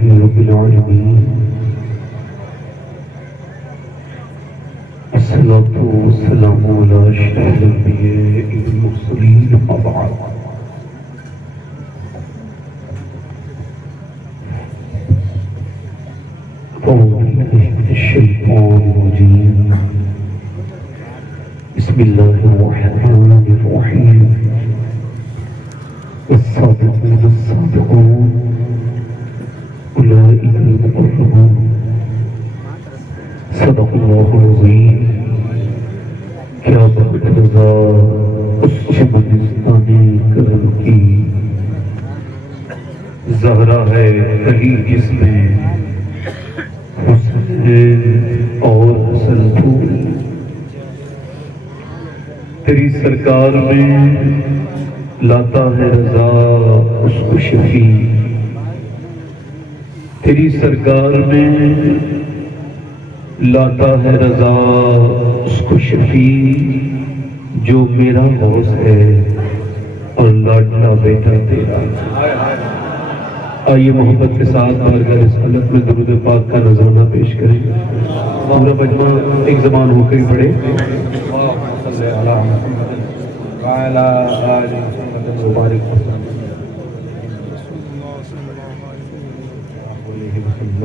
لله رب العالمين الصلاة والسلام على أشرف الأنبياء والمرسلين أما بعد أعوذ بالله من الشيطان الرجيم بسم الله الرحمن الرحيم والسابقون السابقون أولئك المقربون صدق اللہ العظیم. کیا بہت رضا اس چمنستان کرم کی زہرا ہے کہیں جس میں حسین اور حسن پھول. تیری سرکار میں لاتا ہے رضا اس کو شفیع. تیری سرکار میں لاتا ہے رضا اس کو شفیع جو میرا غوث ہے اور لاڈلا بیٹا تیرا. آئیے محبت کے ساتھ بارگاہ رسالت میں درود پاک کا نذرانہ پیش کریں. پورا مجمع ایک زبان ہو کر ہی پڑھے.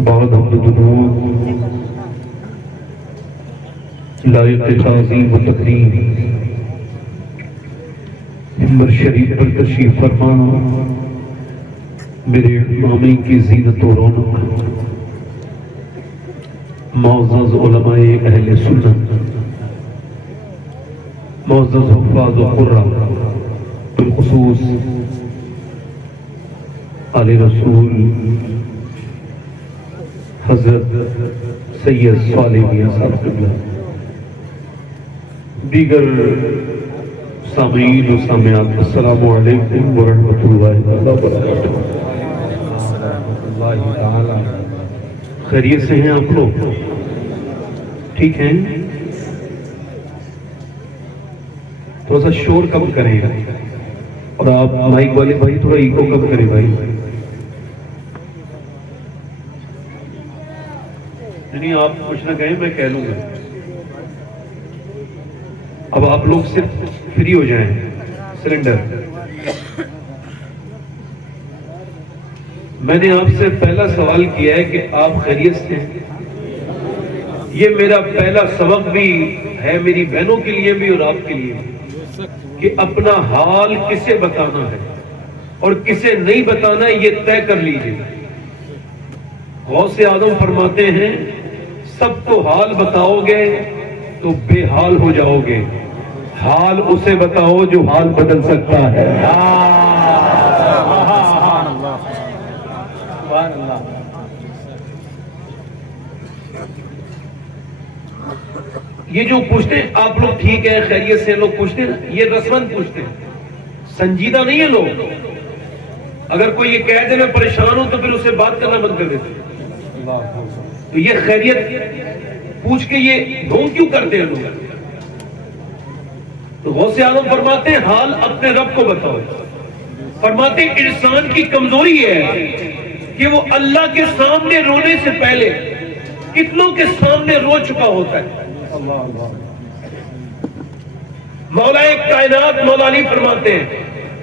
بعد حمد درود لائق تعظیم و تکریم منبر شریف پر تشریف فرما میرے امامی کی زینت و رونق معزز علماء اہل سنت، معزز حفاظ و قرہ، بالخصوص آل رسول حضرت سید صالح میاں صاحب قبلہ، دیگر سامعین و سامعات، السلام علیکم ورحمۃ اللہ وبرکاتہ. خیریت سے ہیں آپ لوگ؟ ٹھیک ہیں؟ تھوڑا سا شور کم کریں گا اور آپ مائک والے بھائی تھوڑا ایکو کم کریں بھائی. نہیں آپ کچھ نہ کہیں میں کہہ لوں گا. اب آپ لوگ صرف فری ہو جائیں. سلنڈر میں نے آپ سے پہلا سوال کیا ہے کہ آپ خیریت سے ہیں. یہ میرا پہلا سبق بھی ہے میری بہنوں کے لیے بھی اور آپ کے لیے کہ اپنا حال کسے بتانا ہے اور کسے نہیں بتانا ہے یہ طے کر لیجئے. غوث اعظم فرماتے ہیں سب کو حال بتاؤ گے تو بے حال ہو جاؤ گے. حال اسے بتاؤ جو حال بدل سکتا ہے. یہ جو پوچھتے ہیں آپ لوگ ٹھیک ہے خیریت سے لوگ پوچھتے ہیں یہ رسمن پوچھتے ہیں، سنجیدہ نہیں ہے لوگ. اگر کوئی یہ کہہ دے میں پریشان ہوں تو پھر اسے بات کرنا بند کر دیتے. تو یہ خیریت پوچھ کے یہ ڈھونگ کیوں کرتے ہیں لوگ؟ تو غوث اعظم فرماتے ہیں حال اپنے رب کو بتاؤ. فرماتے ہیں انسان کی کمزوری ہے کہ وہ اللہ کے سامنے رونے سے پہلے کتنوں کے سامنے رو چکا ہوتا ہے. مولا کائنات مولا علی فرماتے ہیں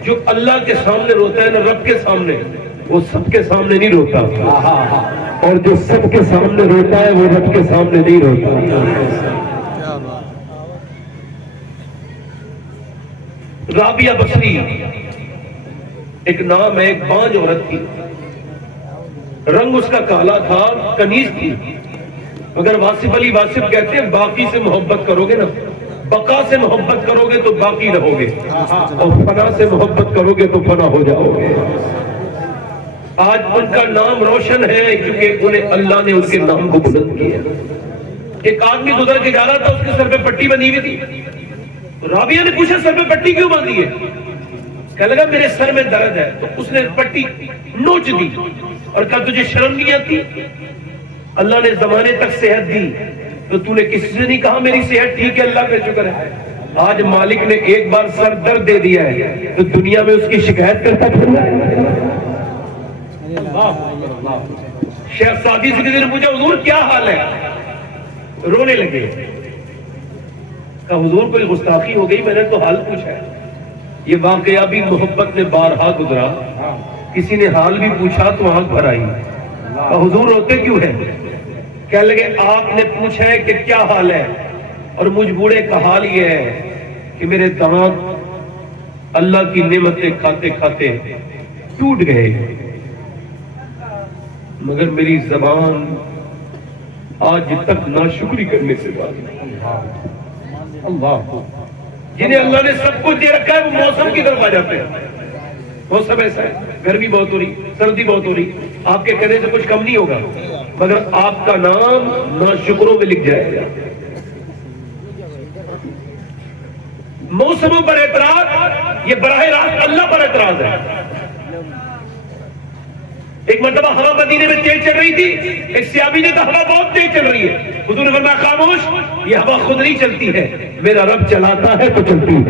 جو اللہ کے سامنے روتا ہے نا رب کے سامنے، وہ سب کے سامنے نہیں روتا، اور جو سب کے سامنے روتا ہے وہ رب کے سامنے نہیں روتا. رابعہ بصری ایک نام ہے، ایک بانج عورت تھی. رنگ اس کا کالا تھا، کنیز تھی، مگر واصف علی واصف کہتے ہیں باقی سے محبت کرو گے نا، بقا سے محبت کرو گے تو باقی رہو گے اور فنا سے محبت کرو گے تو فنا ہو جاؤ گے. آج ان کا نام روشن ہے کیونکہ انہیں اللہ نے ان کے نام کو بلند کیا. ایک آدمی گزر کے جا رہا تھا، اس کے سر پہ پٹی بندھی ہوئی تھی. رابعہ نے پوچھا سر پہ پٹی کیوں باندھی ہے؟ کہنے لگا میرے سر میں درد ہے. تو اس نے پٹی نوچ دی اور کہا تجھے شرم نہیں آتی؟ اللہ نے زمانے تک صحت دی تو تو نے کسی سے نہیں کہا میری صحت ٹھیک ہے اللہ کا شکر ہے. آج مالک نے ایک بار سر درد دے دیا ہے تو دنیا میں اس کی شکایت کرتا پھر شیخ سعدی سے کسی نے پوچھا حضور کیا حال ہے؟ رونے لگے. کہا حضور کوئی گستاخی ہو گئی، میں نے تو حال پوچھا ہے. یہ واقعہ بھی محبت میں بارہا گزرا. کسی نے حال بھی پوچھا تو آنکھ بھر آئی. کہا حضور روتے کیوں ہیں؟ کہنے لگے آپ نے پوچھا ہے کہ کیا حال ہے، اور مجھ بوڑھے کا حال یہ ہے کہ میرے دانت اللہ کی نعمتیں کھاتے کھاتے ٹوٹ گئے، مگر میری زبان آج تک ناشکری کرنے سے بات نہیں. اللہ جنہیں اللہ نے سب کچھ دے رکھا ہے وہ موسم کی طرف آ جاتے ہیں. موسم ایسا ہے، گرمی بہت ہو رہی، سردی بہت ہو رہی، آپ کے کہنے سے کچھ کم نہیں ہوگا، مگر آپ کا نام ناشکروں میں لکھ جائے گا. موسموں پر اعتراض یہ براہ راست اللہ پر اعتراض ہے. ایک مرتبہ ہوا مدینے میں تیز چل رہی تھی، ایک صحابی نے کہا ہوا بہت تیز چل رہی ہے. حضور نے فرمایا خاموش، یہ ہوا خود نہیں چلتی ہے، میرا رب چلاتا ہے تو چلتی ہے.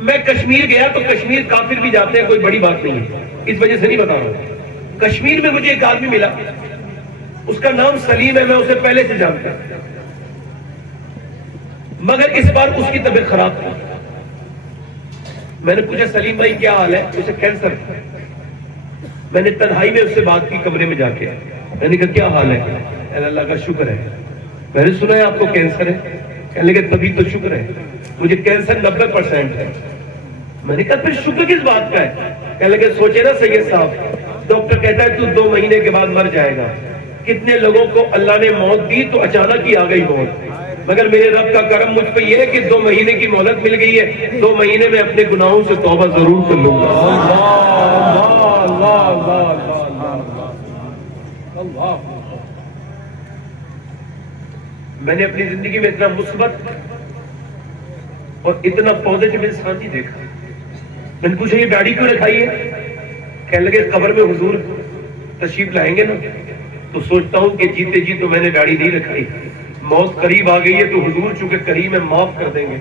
میں کشمیر گیا تو کشمیر کافر بھی جاتے ہیں، کوئی بڑی بات نہیں ہے، اس وجہ سے نہیں بتا رہا ہوں. کشمیر میں مجھے ایک آدمی ملا، اس کا نام سلیم ہے، میں اسے پہلے سے جانتا ہوں، مگر اس بار اس کی طبیعت خراب تھی. میں نے پوچھا سلیم بھائی کیا حال ہے؟ اسے کینسر تھا. میں نے تنہائی میں اس سے بات کی کمرے میں جا کے. میں نے کہا کیا حال ہے؟ اللہ کا شکر ہے. میں نے سنا ہے آپ کو کینسر ہے. کہنے لگے تبھی تو شکر ہے، مجھے کینسر 90% ہے. میں نے کہا پھر شکر کس بات کا ہے؟ کہنے لگے سوچے نا سید صاحب، ڈاکٹر کہتا ہے تو 2 مہینے کے بعد مر جائے گا. کتنے لوگوں کو اللہ نے موت دی تو اچانک ہی آ گئی موت، مگر میرے رب کا کرم مجھ پہ یہ ہے کہ 2 مہینے کی مہلت مل گئی ہے. 2 مہینے میں اپنے گناہوں سے توبہ ضرور کر لوں گا. میں نے اپنی زندگی میں اتنا مثبت اور اتنا پازیٹیو انسان نہیں دیکھا. میں نے پوچھا یہ داڑھی کیوں رکھائی ہے؟ کہنے لگے قبر میں حضور تشریف لائیں گے نا تو سوچتا ہوں کہ جیتے جی تو میں نے داڑھی نہیں رکھائی، موت قریب آ گئی ہے تو حضور چونکہ کریم ہے معاف کر دیں گے،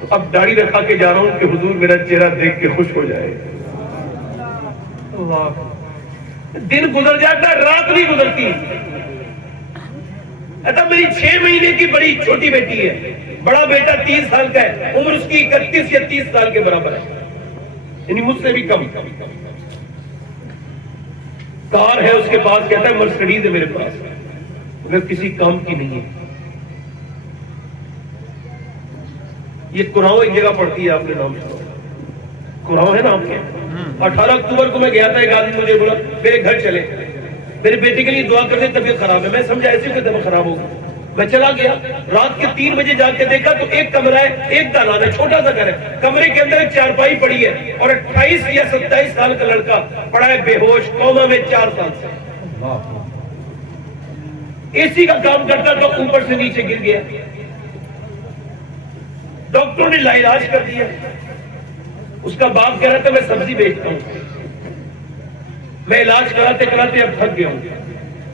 تو اب داڑھی رکھا کے جا رہا ہوں کہ حضور میرا چہرہ دیکھ کے خوش ہو جائے. دن گزر جاتا ہے، رات نہیں گزرتی. میری 6 مہینے کی بڑی چھوٹی بیٹی ہے، بڑا بیٹا 30 سال کا ہے، عمر اس کی 31 یا 30 سال کے برابر ہے، یعنی مجھ سے بھی کم. کار ہے اس کے پاس، کہتا ہے مرسڈیز ہے میرے پاس، مگر کسی کام کی نہیں ہے. یہ قراؤ ایک جگہ پڑتی ہے، آپ نے نام سنا؟ قراؤ ہے نا آپ کے. 18 اکتوبر کو میں گیا تھا، ایک آدمی مجھے بولا میرے گھر چلے، میرے بیٹے کے لیے دعا کر دیں طبیعت خراب ہے. میں سمجھا ایسی کہ طبیعت خراب ہوگی. میں چلا گیا، رات کے 3 بجے جا کے دیکھا تو ایک کمرہ ہے، ایک دالان ہے، چھوٹا سا گھر ہے، کمرے کے اندر ایک چارپائی پڑی ہے اور 28 یا 27 سال کا لڑکا پڑا ہے بے ہوش کوما میں 4 سال سے. اے سی کا کام کرتا تو اوپر سے نیچے گر گیا. ڈاکٹروں نے لاعلاج کر دیا. اس کا باپ کہہ رہا تھا میں سبزی بیچتا ہوں، میں علاج کراتے کراتے اب تھک گیا ہوں.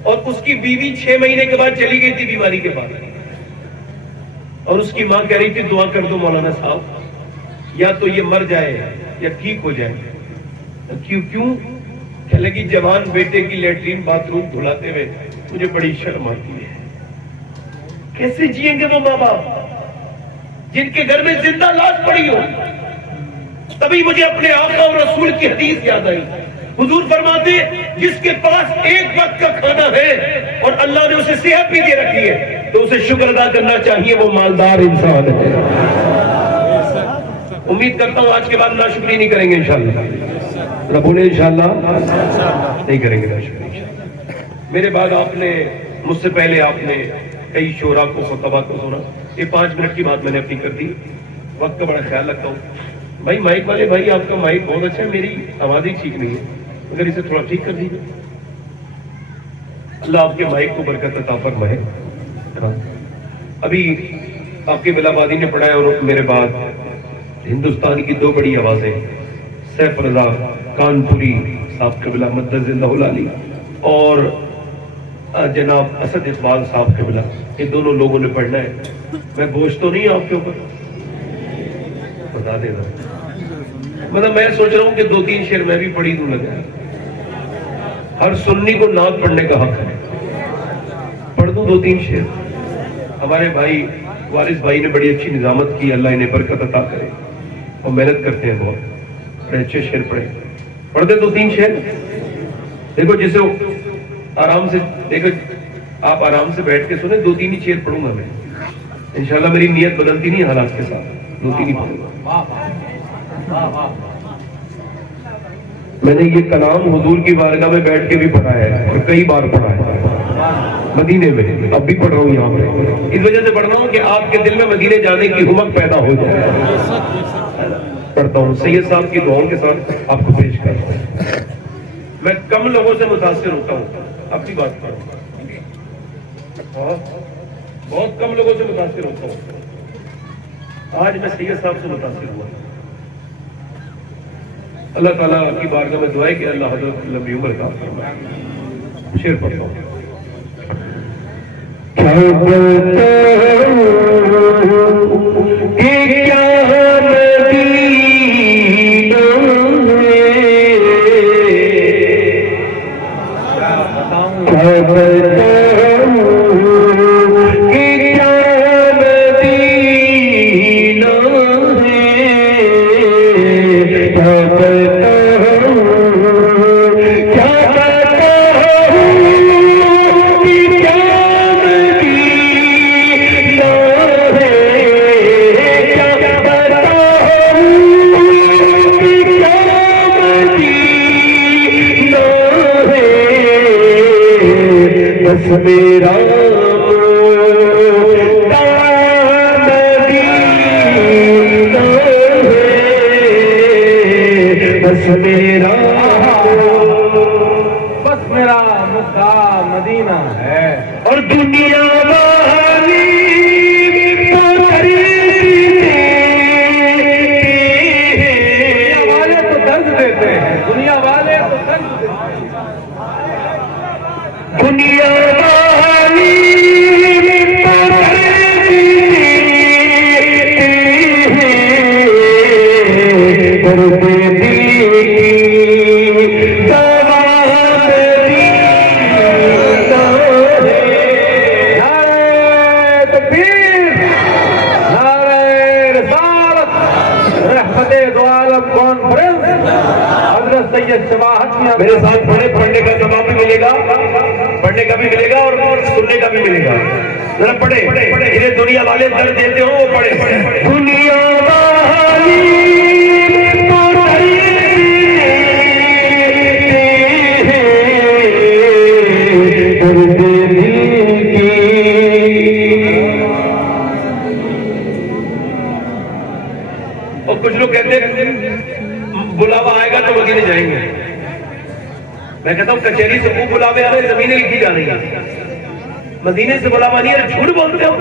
اور اس کی بیوی 6 مہینے کے بعد چلی گئی تھی بیماری کے بعد، اور اس کی ماں کہہ رہی تھی دعا کر دو مولانا صاحب، یا تو یہ مر جائے یا ٹھیک ہو جائے. کیوں؟ کہنے لگی جوان بیٹے کی لیٹرین باتھ روم دھلاتے ہوئے مجھے بڑی شرم آتی ہے. کیسے جئیں گے وہ ماں باپ جن کے گھر میں زندہ لاش پڑی ہو؟ تبھی مجھے اپنے آقا اور رسول کی حدیث یاد آئی. حضور فرماتے جس کے پاس ایک وقت کا کھانا ہے اور اللہ نے اسے صحت بھی دے رکھی ہے تو اسے شکر ادا کرنا چاہیے، وہ مالدار انسان ہے. امید کرتا ہوں آج کے بعد ناشکری نہیں کریں گے انشاءاللہ. بولے انشاءاللہ نہیں کریں گے ناشکری انشاءاللہ. میرے بعد آپ نے مجھ سے پہلے آپ نے کئی شعراء کو خطبات کو سنا. یہ 5 منٹ کی بات میں نے اپنی کر دی. وقت کا بڑا خیال رکھتا ہوں. بھائی مائک والے بھائی، آپ کا مائک بہت اچھا ہے، میری آواز ہی ٹھیک نہیں ہے، اگر اسے تھوڑا ٹھیک کر دیجیے. اللہ آپ کے مائک کو برکت عطا فرمائے. ابھی آپ کے بلابادی نے پڑھا ہے اور میرے بعد ہندوستان کی 2 بڑی آوازیں سیف رضا کانپوری صاحب قبلہ مدد زندہ العالی اور جناب اسد اقبال صاحب قبلہ، یہ دونوں لوگوں نے پڑھنا ہے. میں بوجھ تو نہیں آپ کے اوپر، بتا دینا مطلب میں سوچ رہا ہوں کہ 2-3 شعر میں بھی پڑھی دوں لگا. ہر سنی کو نعت پڑھنے کا حق ہے. پڑھ دوں 2-3 شعر. ہمارے بھائی وارث بھائی نے بڑی اچھی نظامت کی, اللہ انہیں برکت عطا کرے, اور محنت کرتے ہیں بہت, بڑے اچھے شعر پڑھے. پڑھ دیں 2-3 شعر. دیکھو جسے آرام سے, دیکھو آپ آرام سے بیٹھ کے سنیں, 2-3 ہی شعر پڑھوں گا میں انشاءاللہ. میری نیت بدلتی نہیں حالات کے ساتھ, 2-3 ہی پڑھوں گا. میں نے یہ کلام حضور کی بارگاہ میں بیٹھ کے بھی پڑھا ہے اور کئی بار پڑھا ہے مدینے میں, اب بھی پڑھ رہا ہوں یہاں پہ. اس وجہ سے پڑھ رہا ہوں کہ آپ کے دل میں مدینے جانے کی ہمت پیدا ہو جائے. پڑھتا ہوں, سید صاحب کی دعاؤں کے ساتھ آپ کو پیش کرتا ہوں. میں کم لوگوں سے متاثر ہوتا ہوں, اپنی بات کروں, بہت کم لوگوں سے متاثر ہوتا ہوں. آج میں سید صاحب سے متاثر ہوا. اللہ تعالیٰ کی بارگاہ میں دعا ہے کہ اللہ حضرت لمبی عمر عطا فرمائے. شعر پڑھتا ہوں. میرا بس میرا مقام مدینہ ہے, اور دنیا والی والے تو درد دیتے ہیں, دنیا والے تو درد دیتے ہیں. دنیا میرے ساتھ پڑھنے کا جواب بھی ملے گا, پڑھنے کا بھی ملے گا اور سننے کا بھی ملے گا. ذرا پڑھے, انہیں دنیا والے درد دیتے ہو, وہ پڑھے. دنیا والی اور کچھ لوگ کہتے ہیں بلاوا آئے گا تو مدینے جائیں گے. میں کہتا ہوں کچہری سے وہ بلاوے آ رہے, زمینیں لکھی جا رہی ہیں, مدینے سے بلاوا نہیں ہے. جھوٹ بولتے ہو.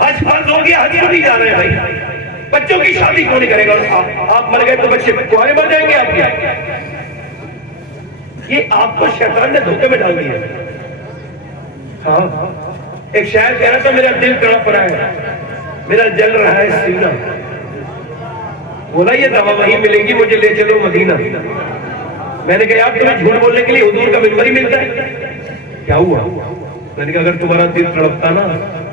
حج فرض ہو گیا, حج کو نہیں جا رہے ہیں بھائی. بچوں کی شادی کیوں نہیں کرے گا؟ آپ مر گئے تو بچے کہاں مر جائیں گے آپ کے. یہ آپ کو شیطان نے دھوکے میں ڈال دیا. ہاں, ایک شاعر کہہ رہا تھا میرا دل تڑپ رہا ہے, میرا جل رہا ہے سینہ. بولا یہ دوا وہیں ملے گی, مجھے لے چلو مدینہ. میں نے کہا یار تمہیں جھوٹ بولنے کے لیے حضور کا منبر ہی ملتا ہے. کیا ہوا؟ میں نے کہا اگر تمہارا دل تڑپتا نا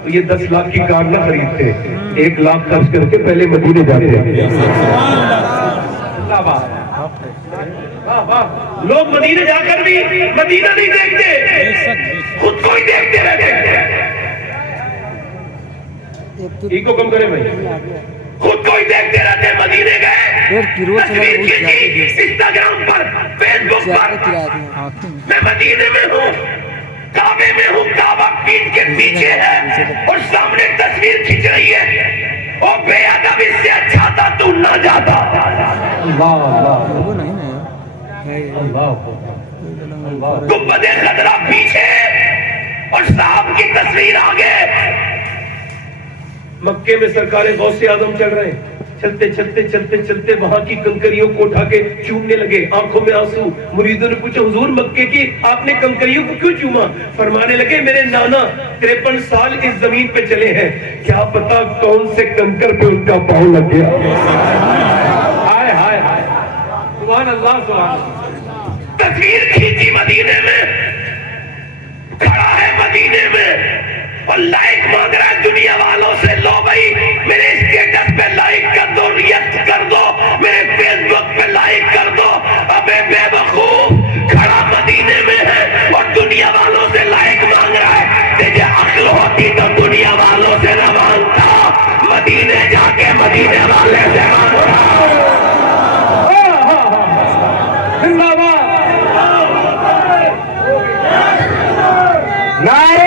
تو یہ 10 لاکھ کی کار نہ خریدتے, 1 لاکھ خرچ کر کے پہلے مدینے جاتے. لوگ مدینے جا کر بھی مدینہ نہیں دیکھتے, خود کو ہی دیکھتے رہتے. ایگو کم کرے بھائی, خود کو ہی دیکھتے رہتے. مدینے گئے, تصویر کھینچی انسٹاگرام پر, فیس بک پر, میں مدینے میں ہوں, کعبے میں ہوں, کعبہ پیٹ کے پیچھے ہے اور سامنے تصویر کھینچ رہی ہے. او بے ادب, اس سے اچھا تھا تو نہ جاتا. گنبد خضرا پیچھے اور صاحب کی تصویر آگے. مکے میں سرکار غوث اعظم چل رہے ہیں, چلتے چلتے چلتے چلتے وہاں کی کنکریوں کو اٹھا کے چومنے لگے، آنکھوں میں آنسو۔ مریدوں نے پوچھا حضور مکے کی آپ نے کنکریوں کو کیوں چوما؟ فرمانے لگے میرے نانا 53 سال اس زمین پہ چلے ہیں، کیا پتا کون سے کنکر پہ ان کا پاؤں لگ گیا۔ ہائے ہائے ہائے، سبحان اللہ سبحان اللہ۔ تصویر کھینچی مدینے میں، کھڑا ہے مدینے میں اور لائک مانگ رہا ہے دنیا والوں سے، لو بھائی میرے اسٹیٹس پہ لائک کر دو، ریئیکٹ کر دو، میرے فیس بک پہ لائک کر دو۔ ابے بے وقوف کھڑا مدینے میں ہے اور دنیا والوں سے لائک مانگ رہا ہے۔ تجھے عقل ہوتی تو دنیا والوں سے نہ مانگتا، مدینے جا کے مدینے والے سے مانگتا۔ زندہ باد، نعرہ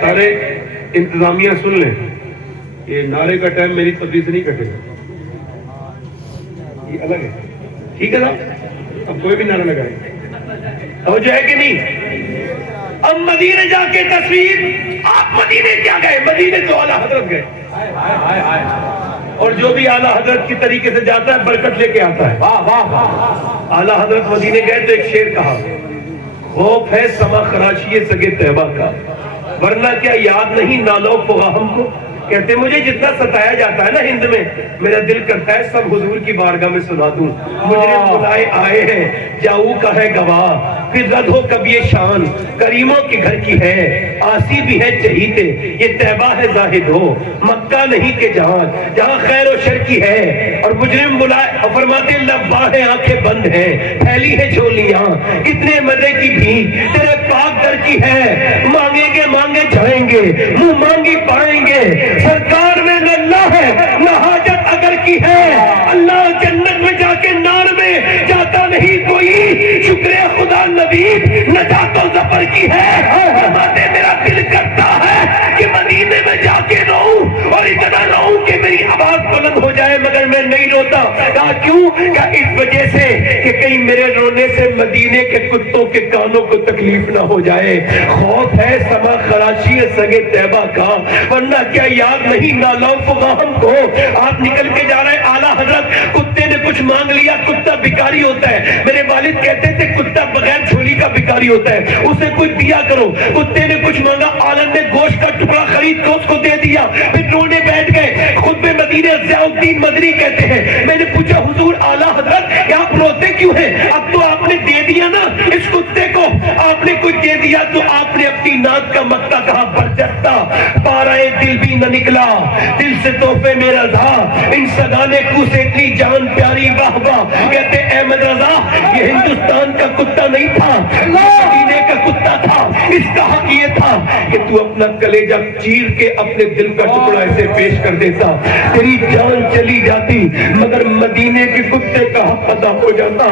سارے انتظامیہ سن لیں، یہ نعرے کا ٹائم میری تقریر سے نہیں کٹے گا، یہ الگ ہے، ٹھیک ہے نا؟ اب کوئی بھی نعرہ لگائے ہو جائے کہ نہیں؟ اب مدینے جا کے تصویر، آپ مدینے کیا گئے؟ مدینے تو اعلیٰ حضرت گئے، اور جو بھی اعلیٰ حضرت کی طریقے سے جاتا ہے برکت لے کے آتا ہے۔ واہ واہ واہ۔ اعلیٰ حضرت مدینے گئے تو ایک شعر کہا، خوف ہے سما خراشی سگے طیبہ کا، ورنہ کیا یاد نہیں نالو فغا ہم کو۔ کہتے مجھے جتنا ستایا جاتا ہے نا ہند میں، میرا دل کرتا ہے سب حضور کی بارگاہ میں سنا دوں۔ مجرم خدائے آئے ہیں جاؤ کا ہے گواہ، پھر رد ہو کب یہ شان کریموں کے گھر کی ہے، آسی بھی ہے چہیتے یہ طیبہ ہے زاہد ہو، مکہ نہیں کہ جہاں خیر و شر کی ہے۔ اور مجرم بلائے فرماتے لبا ہے آنکھیں بند ہیں، پھیلی ہے جھولیاں کتنے مزے کی بھی تیرے پاک در کی ہے، مانگیں گے مانگے جائیں گے منہ مانگی پائیں گے، سرکار میں نہ اللہ ہے نہ حاجت اگر کی ہے، اللہ جنت میں جا کے نار میں جاتا نہیں کوئی، شکر خدا نبی نجات و ظفر کی ہے۔ فرماتے میرا دل کرتا ہے کہ مدینے میں جا کے رہوں اور اتنا رہوں کہ میری آواز بلند ہو جائے، مگر میں نہیں روتا۔ کہا کیوں؟ کہ اس وجہ سے کہ کہیں میرے رونے سے مدینے کے کتوں کے کانوں کو تکلیف نہ ہو جائے۔ خوف ہے سما خراشی سگے طیبہ کا، ورنہ کیا یاد نہیں نالو فغا ہم کو۔ آپ نکل کے جا رہے ہیں، اعلیٰ حضرت کتے نے کچھ مانگ لیا، کتا بھکاری ہوتا ہے، میرے والد کہتے تھے کتا بغیر جھولی کا بھکاری ہوتا ہے، اسے کچھ دیا کرو۔ کتے نے کچھ مانگا، عالم نے گوشت کا ٹکڑا خرید کے اس کو دے دیا، پھر رونے بیٹھ گئے۔ خطبہ مدینہ ضیاء الدین مدنی کہتے ہیں میں نے پوچھا حضور اعلیٰ حضرت آپ روتے کیوں ہیں؟ اب تو آپ نے دے دیا نا اس کتے کو، آپ نے کچھ دے دیا تو آپ نے اپنی ناک کا مکہ کہا برجستہ، پارائے دل بھی نہ نکلا، دل سے تحفے میرا تھا، ان سگانے کو سے اتنی جان پیاری واہ واہ۔ کہتے احمد رضا یہ ہندوستان کا کتا نہیں تھا، مدینے کا کتا تھا، اس کا حق یہ تھا کہ تو اپنا کلیجہ چیر کے اپنے دل کا ٹکڑا ایسے پیش کر دیتا، تیری جان چلی جاتی مگر مدینے کے کتے کا حق ادا ہو جاتا۔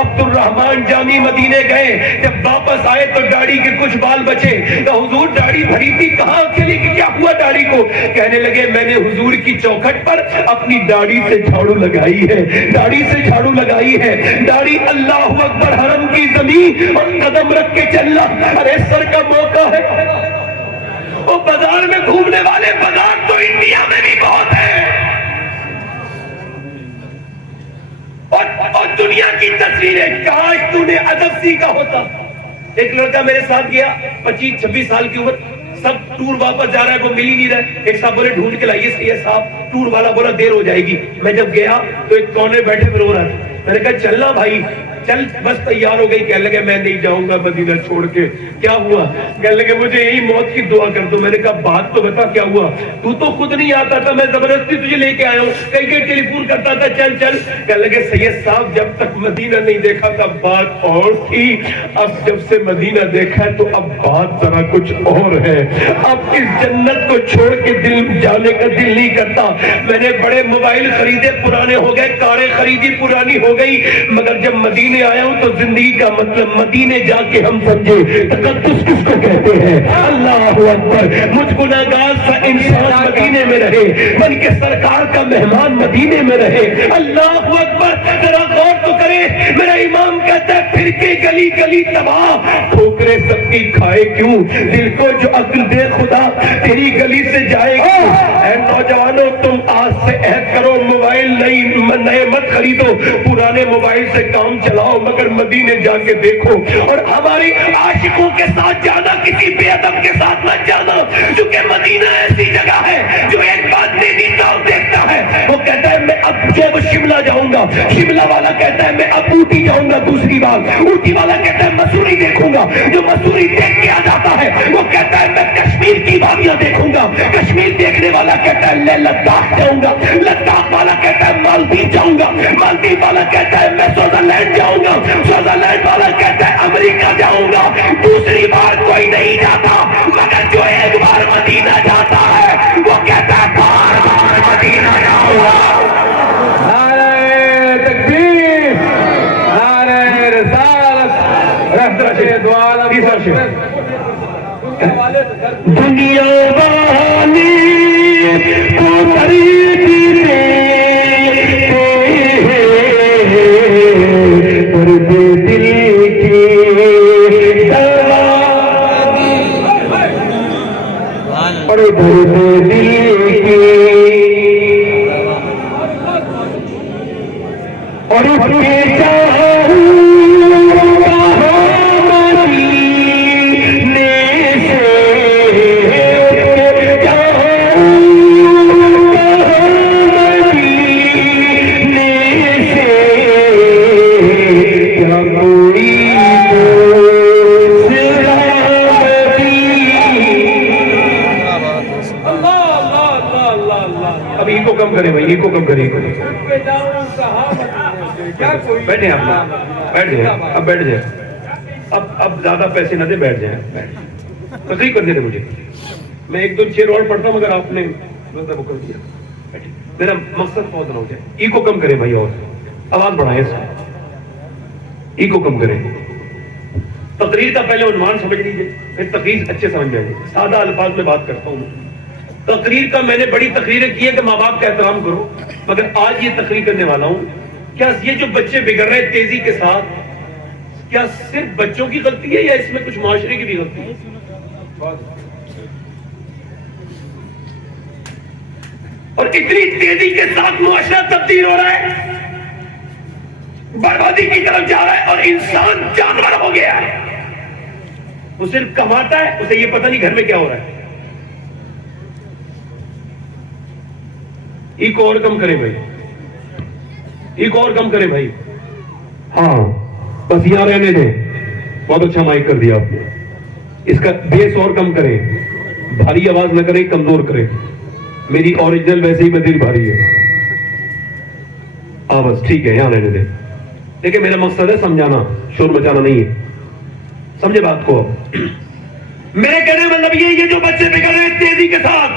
عبد الرحمن جامی مدینے گئے، جب واپس آئے تو داڑھی کے کچھ بال بچے، تو حضور داڑھی بھری تھی کہاں چلی گئی، کیا ہوا داڑھی کو؟ کہنے لگے میں نے حضور کی چوکھٹ پر اپنی داڑھی سے جھاڑو لگائی ہے، داڑھی سے جھاڑو لگائی ہے، داڑھی اللہ اکبر حرم کی زمین اور قدم رکھ کے چلنا، ارے سر کا موقع ہے۔ وہ بازار میں گھومنے والے بازار تو انڈیا میں بھی بہت ہے، اور دنیا کی تصویریں، کاش تو نے ادب سیکھا ہوتا۔ ایک لڑکا میرے ساتھ گیا 25-26 سال کی عمر، سب ٹور واپس جا رہا ہے، وہ مل ہی نہیں رہا۔ ایک صاحب بولے ڈھونڈ کے لائیے سید صاحب، ٹور والا بولا دیر ہو جائے گی۔ میں جب گیا تو ایک کونے بیٹھے رو رہا تھا، میں نے کہا چلنا بھائی، چل بس تیار ہو گئی. کہنے لگے میں نہیں جاؤں گا مدینہ چھوڑ کے. کیا ہوا؟ کہنے لگے مجھے یہی موت کی دعا کر دو. میں نے کہا بات تو بتا کیا ہوا؟ تو خود نہیں آتا تھا, میں زبردستی تجھے لے کے آیا ہوں. کہیں کہیں ٹیلی فون کرتا تھا چل چل. کہنے لگے سید صاحب جب تک مدینہ نہیں دیکھا تھا بات اور تھی, اب جب سے مدینہ دیکھا تو اب بات ذرا کچھ اور ہے. اب اس جنت کو چھوڑ کے دل جانے کا دل نہیں کرتا. میں نے بڑے موبائل خریدے پرانے ہو گئے, کاریں خریدی پرانی ہو گئی, مگر جب مدینے آیا ہوں تو زندگی کا مطلب مدینے جا کے ہم سمجھے تقدس کس کو کہتے ہیں. اللہ اکبر. مجھ گناہگار سا انسان مدینے میں رہے, بلکہ سرکار کا مہمان مدینے میں رہے. اللہ اکبر. ذرا غور تو کرے, میرا امام کہتا ہے پھر کے گلی گلی تباہ, ٹھوکریں سب کی کھائے کیوں, دل کو جو عقل دے خدا تیری گلی سے جائے گی. اے نوجوانوں تم آج سے عہد کرو, موبائل نئے مت خریدو, پرانے موبائل سے کام چلاؤ, مگر مدینے جا کے دیکھو. اور ہماری عاشقوں کے ساتھ جانا کسی بے ادب کے ساتھ مت جانا, کیونکہ مدینہ ایسی جگہ ہے جو ایک بات نہیں دیکھتا ہے. وہ کہتا ہے میں اب جو وہ شملہ جاؤں گا, شملہ والا کہتا ہے میں اب اوٹی جاؤں گا دوسری بار, اوٹی والا کہتا ہے مسوری دیکھوں گا, جو مسوری دیکھ کے آ جاتا ہے وہ کہتا ہے میں کشمیر کی وادیاں دیکھوں گا, کشمیر دیکھنے والا کہتا ہے میں لداخ جاؤں گا, لداخ والا کہتا ہے مالدیو جاؤں گا, مالدیو والا کہتا ہے میں سوئٹزرلینڈ جاؤں گا, سوئٹزرلینڈ والا کہتا ہے امریکہ جاؤں گا. دوسری بار کوئی نہیں جاتا, مگر جو ایک بار مدینہ جاتا ہے وہ کہتا ہے بار بار مدینہ جاؤں گا. نعرہ تکبیر, نعرہ رسالت, دنیا والی کو خریدنے درد دل کی دوا, اور درد دل کی, اور اٹھ کے جاؤں کو کم کریں. بیٹھے آپ, بیٹھ جائیں, اب بیٹھ جائیں, اب زیادہ پیسے نہ دیں, بیٹھ جائیں. تقریب کرنے دیں مجھے, میں ایک دو شعر اور پڑھتا ہوں مگر آپ نے وہ کر دیا. میرا مقصد بہت نہ ہو جائے. ای کو کم کریں بھائی, اور آواز بڑھائیں, ای کو کم کریں. تقریر کا پہلے عنوان سمجھ لیجیے, پھر تقریر اچھے سمجھ جائیں. سادہ الفاظ میں بات کرتا ہوں. تقریر کا میں نے بڑی تقریریں کی ہیں کہ ماں باپ کا احترام کرو, مگر آج یہ تقریر کرنے والا ہوں. کیا یہ جو بچے بگڑ رہے ہیں تیزی کے ساتھ, کیا صرف بچوں کی غلطی ہے یا اس میں کچھ معاشرے کی بھی غلطی ہے؟ اور اتنی تیزی کے ساتھ معاشرہ تبدیل ہو رہا ہے, بربادی کی طرف جا رہا ہے, اور انسان جانور ہو گیا ہے. وہ صرف کماتا ہے, اسے یہ پتہ نہیں گھر میں کیا ہو رہا ہے. ایک اور کم کرے بھائی, ایک اور کم کرے بھائی. ہاں بس یہاں رہنے دیں, بہت اچھا مائک کر دیا آپ نے. اس کا بیس اور کم کریں, بھاری آواز نہ کریں, کمزور کریں. میری اوریجنل ویسے ہی میں دل بھاری ہے. ہاں بس ٹھیک ہے, یہاں رہنے دیں. دیکھیں میرا مقصد ہے سمجھانا, شور مچانا نہیں ہے. سمجھے بات کو. میرے کہنے کا مطلب یہ جو بچے بگڑ رہے ہیں تیزی کے ساتھ,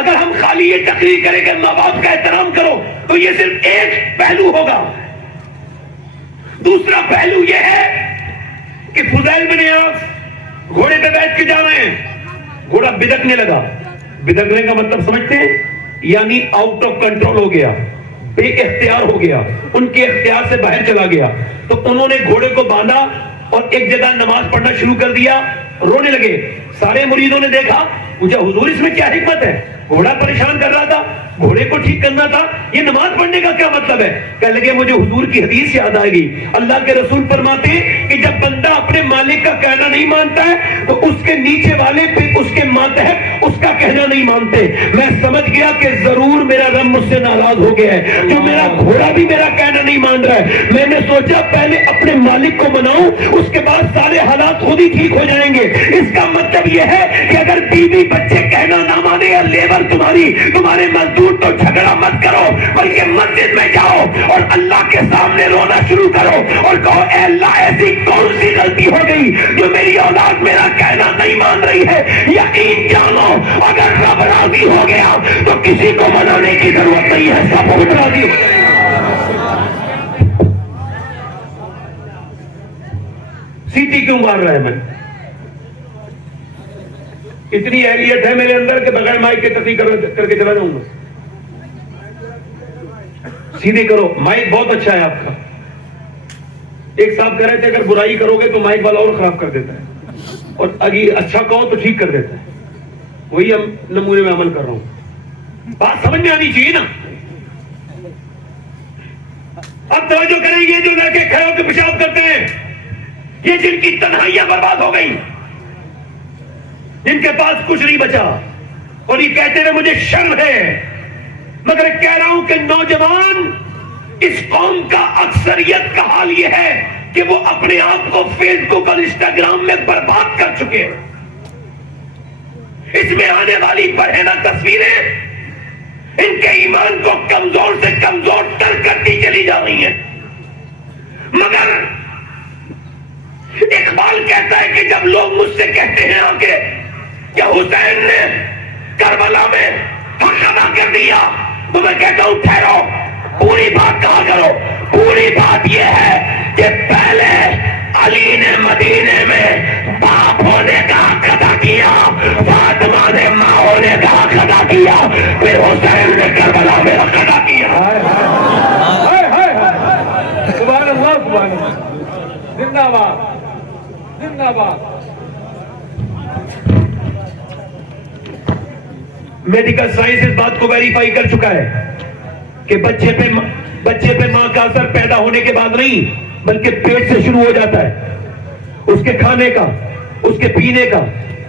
اگر ہم خالی یہ تقریر کریں کہ ماں باپ کا احترام کرو تو یہ صرف ایک پہلو ہوگا. دوسرا پہلو یہ ہے کہ فضیل بن عیاض گھوڑے پہ بیٹھ کے جا رہے ہیں, گھوڑا بدکنے لگا. بدکنے کا مطلب سمجھتے ہیں, یعنی آؤٹ آف کنٹرول ہو گیا, بے اختیار ہو گیا, ان کے اختیار سے باہر چلا گیا. تو انہوں نے گھوڑے کو باندھا اور ایک جگہ نماز پڑھنا شروع کر دیا, رونے لگے. سارے مریدوں نے دیکھا, پوچھا حضور اس میں کیا حکمت ہے؟ گھوڑا پریشان کر رہا تھا، گھوڑے کو ٹھیک کرنا تھا، یہ نماز پڑھنے کا کیا مطلب ہے؟ کہنے لگے مجھے حضور کی حدیث یاد آئے گی، اللہ کے رسول فرماتے ہیں کہ جب بندہ اپنے مالک کا کہنا نہیں مانتا ہے تو اس کے نیچے والے پہ اس کے ماتحت اس کا کہنا نہیں مانتے۔ میں سمجھ گیا کہ ضرور میرا رب مجھ سے ناراض ہو گیا ہے، جو میرا گھوڑا بھی میرا کہنا نہیں مان رہا ہے۔ میں نے سوچا پہلے اپنے مالک کو مناؤں، اس کے بعد سارے حالات خود ہی ٹھیک ہو جائیں گے۔ اس کا مطلب یہ ہے کہ اگر بیوی بچے کہنا نہ مانے یا لیبر تمہارے مزدور، تو جھگڑا مت کرو، بلکہ مسجد میں جاؤ اور اللہ کے سامنے رونا شروع کرو اور کہو اے اللہ ایسی کون سی غلطی ہو گئی جو میری اولاد میرا کہنا نہیں مان رہی ہے۔ یقین جانو اگر رب راضی ہو گیا تو کسی کو منانے کی ضرورت نہیں ہے، سب خود راضی ہو گئے۔ سیٹی کیوں مار رہا ہے؟ میں اتنی اہلیت ہے میرے اندر کہ بغیر مائک کے تقریر کر کے چلا جاؤں گا۔ سیدھے کرو، مائک بہت اچھا ہے آپ کا۔ ایک صاحب کہہ رہے تھے اگر برائی کرو گے تو مائک والا اور خراب کر دیتا ہے، اور اگر اچھا کہو تو ٹھیک کر دیتا ہے۔ وہی ہم نمونے میں عمل کر رہا ہوں، بات سمجھ میں آنی چاہیے نا۔ اب توجہ کریں، یہ جو لڑکے کھڑے ہو کے پیشاب کرتے ہیں، یہ جن کی تنہائیاں برباد ہو گئی، جن کے پاس کچھ نہیں بچا، اور یہ کہتے ہیں مجھے شرم ہے، مگر کہہ رہا ہوں کہ نوجوان اس قوم کا اکثریت کا حال یہ ہے کہ وہ اپنے آپ کو فیس بک اور انسٹاگرام میں برباد کر چکے ہیں۔ اس میں آنے والی برہنہ تصویریں ان کے ایمان کو کمزور سے کمزور تر کرتی چلی جا رہی ہیں۔ مگر اقبال کہتا ہے کہ جب لوگ مجھ سے کہتے ہیں آگے کہ حسین نے کربلا میں حق ادا کر دیا، تو میں کہتا ہوں ٹھہرو، پوری بات کہا کرو۔ پوری بات یہ ہے کہ پہلے علی نے مدینے میں باپ ہونے کا حق ادا کیا، فاطمہ نے ماں ہونے کا حق ادا کیا، پھر حسین نے کربلا میں حق ادا کیا۔ سبحان اللہ، سبحان اللہ، زندہ باد، زندہ باد۔ میڈیکل سائنس اس بات کو ویریفائی کر چکا ہے کہ بچے پہ ماں کا اثر پیدا ہونے کے بعد نہیں بلکہ پیٹ سے شروع ہو جاتا ہے۔ اس کے کھانے کا، اس کے پینے کا،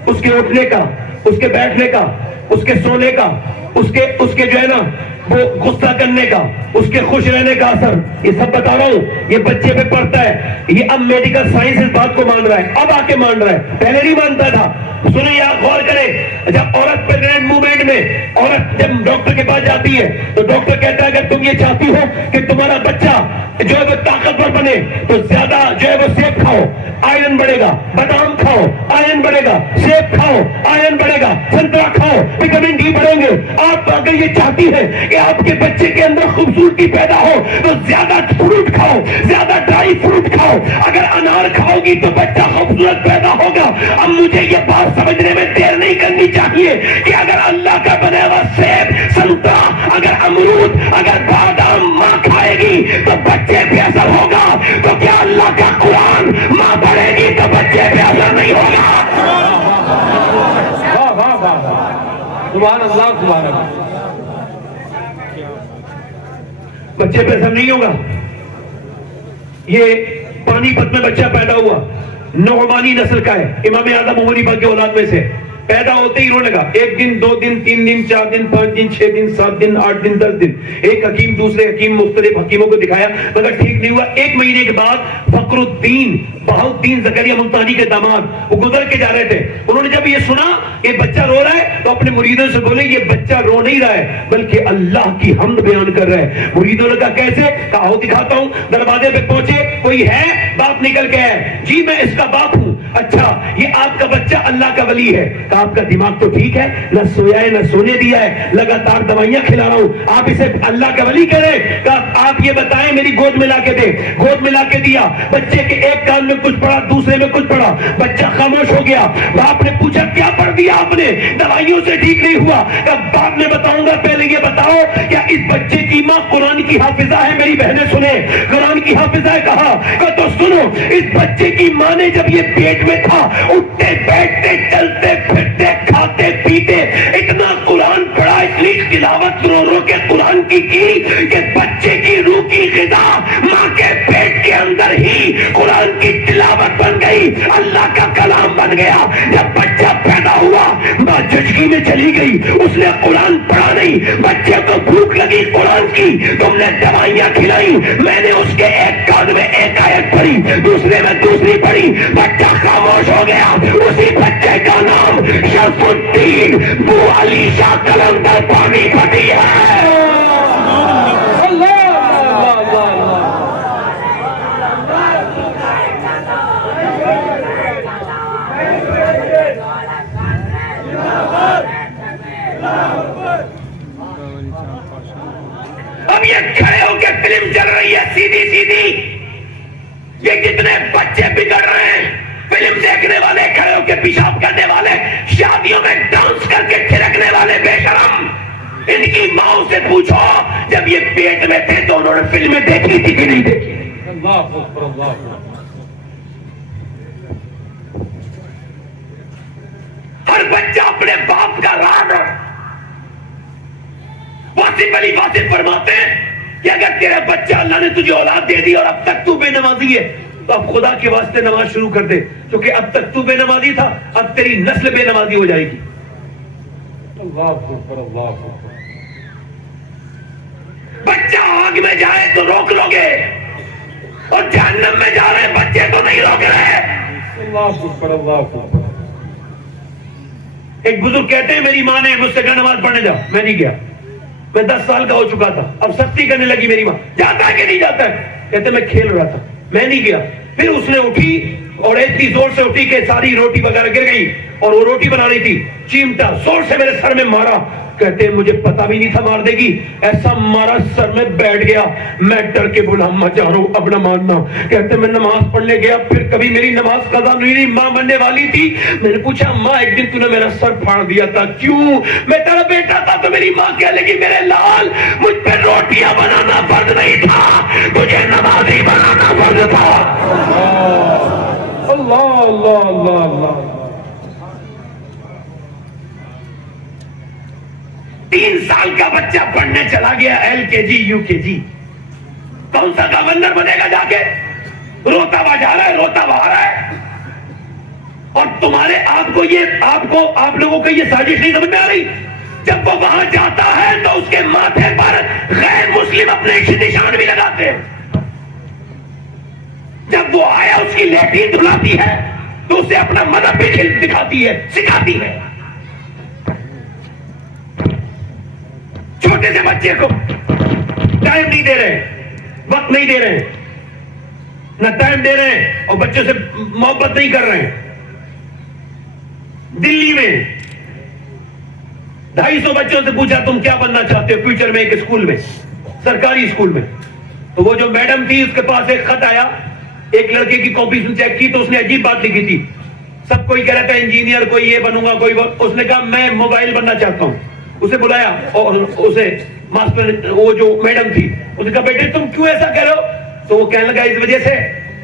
اس کے اٹھنے کا، اس کے بیٹھنے کا، اس کے سونے کا، اس کے جو ہے نا وہ غصہ کرنے کا، اس کے خوش رہنے کا اثر، یہ سب بتا رہا ہوں، یہ بچے پہ پڑتا ہے۔ یہ اب میڈیکل سائنس اس بات کو مان رہا ہے، اب آ کے مان رہا ہے، پہلے نہیں مانتا تھا۔ سنیں آپ غور کریں، جب عورت پریگننٹ موومنٹ میں عورت جب ڈاکٹر کے پاس جاتی ہے تو ڈاکٹر کہتا ہے اگر تم یہ چاہتی ہو کہ تمہارا بچہ جو ہے وہ طاقتور بنے تو زیادہ جو ہے وہ سیب کھاؤ، آئرن بڑھے گا، بادام کھاؤ، آئرن بڑھے گا، سیب کھاؤ، آئرن بڑھے گا، سنترا کھاؤ، وٹامن ڈی بڑھیں گے۔ آپ اگر یہ چاہتی ہے کہ آپ کے بچے کے اندر خوبصورتی پیدا ہو تو زیادہ فروٹ کھاؤ، زیادہ ڈرائی فروٹ کھاؤ، اگر انار کھاؤ گی تو بچہ خوبصورت پیدا ہوگا۔ اب مجھے یہ بات سمجھنے میں دیر نہیں کرنی چاہیے کہ اگر اللہ کا بنا ہوا سیب، سنترا، اگر امرود، اگر بادام ماں کھائے گی تو بچے پہ اثر ہوگا، تو کیا اللہ کا قرآن ماں پڑھے گی تو بچے پہ اثر نہیں ہوگا؟ واہ واہ واہ، سبحان اللہ، سبحان اللہ۔ بچے پہ اثر نہیں ہوگا۔ یہ پانی پت میں بچہ پیدا ہوا، نعمانی نسل کا ہے، امام اعظم ابو حنیفہ کی اولاد میں سے، پیدا ہوتے ہی رونے لگا، 1 دن 2 دن 3 دن 4 دن 5 دن 6 دن 7 دن 8 دن 10 دن، ایک حکیم دوسرے حکیم، مختلف حکیموں کو دکھایا مگر ٹھیک نہیں ہوا۔ 1 مہینے کے بعد فخر الدین بہاؤالدین زکریا ملتانی کے داماد وہ گزر کے جا رہے تھے، انہوں نے جب یہ سنا یہ بچہ رو رہا ہے تو اپنے مریدوں سے بولے یہ بچہ رو نہیں رہا ہے بلکہ اللہ کی حمد بیان کر رہا ہے۔ مریدوں نے کہا کیسے؟ کہا آؤ دکھاتا ہوں۔ دروازے پہ پہنچے، کوئی ہے؟ باپ نکل کے ہے، جی میں اس کا باپ ہوں۔ اچھا یہ آپ کا بچہ اللہ کا ولی ہے؟ کہا آپ کا دماغ تو ٹھیک ہے، نہ سویا ہے نہ سونے دیا ہے، لگاتار دوائیاں کھلا رہا ہوں، آپ اسے اللہ کا ولی کہہ رہے ہیں؟ کہا آپ یہ بتائیں میری گود میں لا کے دے۔ گود میں لا کے دیا، بچے کے ایک کان میں کچھ پڑا دوسرے میں کچھ پڑا، بچہ خاموش ہو گیا۔ باپ نے پوچھا کیا پڑھ دیا آپ نے؟ دوائیوں سے ٹھیک نہیں ہوا۔ کہا باپ نے بتاؤں گا، پہلے یہ بتاؤ کیا اس بچے کی ماں قرآن کی حافظہ ہے؟ میری بہنیں سنیں، قرآن کی حافظہ ہے۔ کہا تو سنو، اس بچے کی ماں نے جب یہ پیٹ میں تھا اٹھتے بیٹھتے چلتے پھرتے کھاتے پیتے اتنا قرآن پڑھا قرآن کی کہ بچے کی روح کی غذا ماں کے پیٹ کے اندر ہی قرآن کی تلاوت بن گئی، اللہ کا کلام بن گیا۔ جب بچہ پیدا ہوا ماں جھجکی میں چلی گئی، اس نے قرآن پڑھا نہیں، بچے کو بھوک لگی قرآن کی، تم نے دوائیاں کھلائی، میں نے اس کے ایک کان میں ایک آیت پڑھی، دوسرے میں دوسری پڑھی، بچہ خاموش ہو گیا۔ اسی بچے کا نام شرف الدین بو علی شاہ قلندر پانی پتی ہے۔ اب یہ کھڑے ہو کے فلم چل رہی ہے سیدھی سیدھی، یہ کتنے بچے بگڑ رہے ہیں، فلم دیکھنے والے، کھڑے ہو کے پیشاب کرنے والے، شادیوں میں ڈانس کر کے تھرکنے والے بے شرم۔ ان کی ماں سے پوچھو جب یہ پیٹ میں تھے تو انہوں نے فلمیں دیکھی تھی کہ نہیں دیکھی؟ اللہ اکبر، اللہ اکبر۔ ہر بچہ اپنے باپ کا راگ ہے۔ واصف علی واصف فرماتے ہیں کہ اگر تیرا بچہ اللہ نے تجھے اولاد دے دی اور اب تک تو بے نمازی ہے تو اب خدا کے واسطے نماز شروع کر دے، کیونکہ اب تک تو بے نمازی تھا، اب تیری نسل بے نمازی ہو جائے گی۔ اللہ اکبر، اللہ اکبر۔ بچہ آگ میں جائے تو روک لو گے، اور جہنم میں جا رہے بچے تو نہیں روک رہے۔ اللہ اکبر، اللہ اکبر۔ ایک بزرگ کہتے ہیں میری ماں نے مجھ سے کہا نماز پڑھنے جاؤ، میں نہیں گیا، میں 10 سال کا ہو چکا تھا، اب سختی کرنے لگی میری ماں، جاتا ہے کہ نہیں جاتا ہے؟ کہتے میں کھیل رہا تھا، میں نہیں گیا۔ پھر اس نے اٹھی اور اتنی زور سے اٹھی کہ ساری روٹی وغیرہ گر گئی، اور وہ روٹی بنا رہی تھی، چیمٹا زور سے میرے سر میں مارا، کہتے ہیں مجھے پتا بھی نہیں تھا مار دے گی، ایسا مارا سر میں بیٹھ گیا، میں ڈر کے بولا اما جا رہا ہوں اب نہ مارنا۔ کہتے میں نماز پڑھنے گیا، پھر کبھی میری نماز قضا نہیں ہوئی، ماں مرنے والی تھی، میں نے پوچھا ماں ایک دن تو نے میرا سر پھاڑ دیا تھا، کیوں؟ میں تیرا بیٹا تھا تو میری ماں کہہ لگی میرے لال مجھ پہ روٹیاں بنانا فرض نہیں تھا، تجھے نمازی بنانا فرض تھا۔ اللہ اللہ اللہ اللہ۔ 3 سال کا بچہ پڑھنے چلا گیا LKG UKG، کون سا گورنر بنے گا جا کے؟ روتا ہوا جا رہا ہے، روتا ہوا آ رہا ہے، اور تمہارے آپ لوگوں کو یہ سازش نہیں سمجھ میں آ رہی؟ جب وہ وہاں جاتا ہے تو اس کے ماتھے پر غیر مسلم اپنے نشان بھی لگاتے ہیں۔ جب وہ آیا اس کی لیٹرین دھلاتی ہے تو اسے اپنا مذہب بھی دکھاتی ہے، سکھاتی ہے۔ چھوٹے سے بچے کو ٹائم نہیں دے رہے، وقت نہیں دے رہے، نہ ٹائم دے رہے ہیں اور بچوں سے محبت نہیں کر رہے ہیں۔ دلی میں 250 بچوں سے پوچھا تم کیا بننا چاہتے ہو فیوچر میں ایک اسکول میں، سرکاری اسکول میں، تو وہ جو میڈم تھی اس کے پاس ایک خط آیا، ایک لڑکے کی کاپی چیک کی تو اس نے عجیب بات لکھی تھی، سب کوئی کہہ رہا تھا انجینئر، کوئی یہ بنوں گا، کوئی اس نے کہا میں موبائل بننا چاہتا ہوں۔ اسے بلایا اور اسے ماسٹر وہ جو میڈم تھی اس نے کہا بیٹے تم کیوں ایسا کہہ رہے ہو؟ تو وہ کہنے لگا اس وجہ سے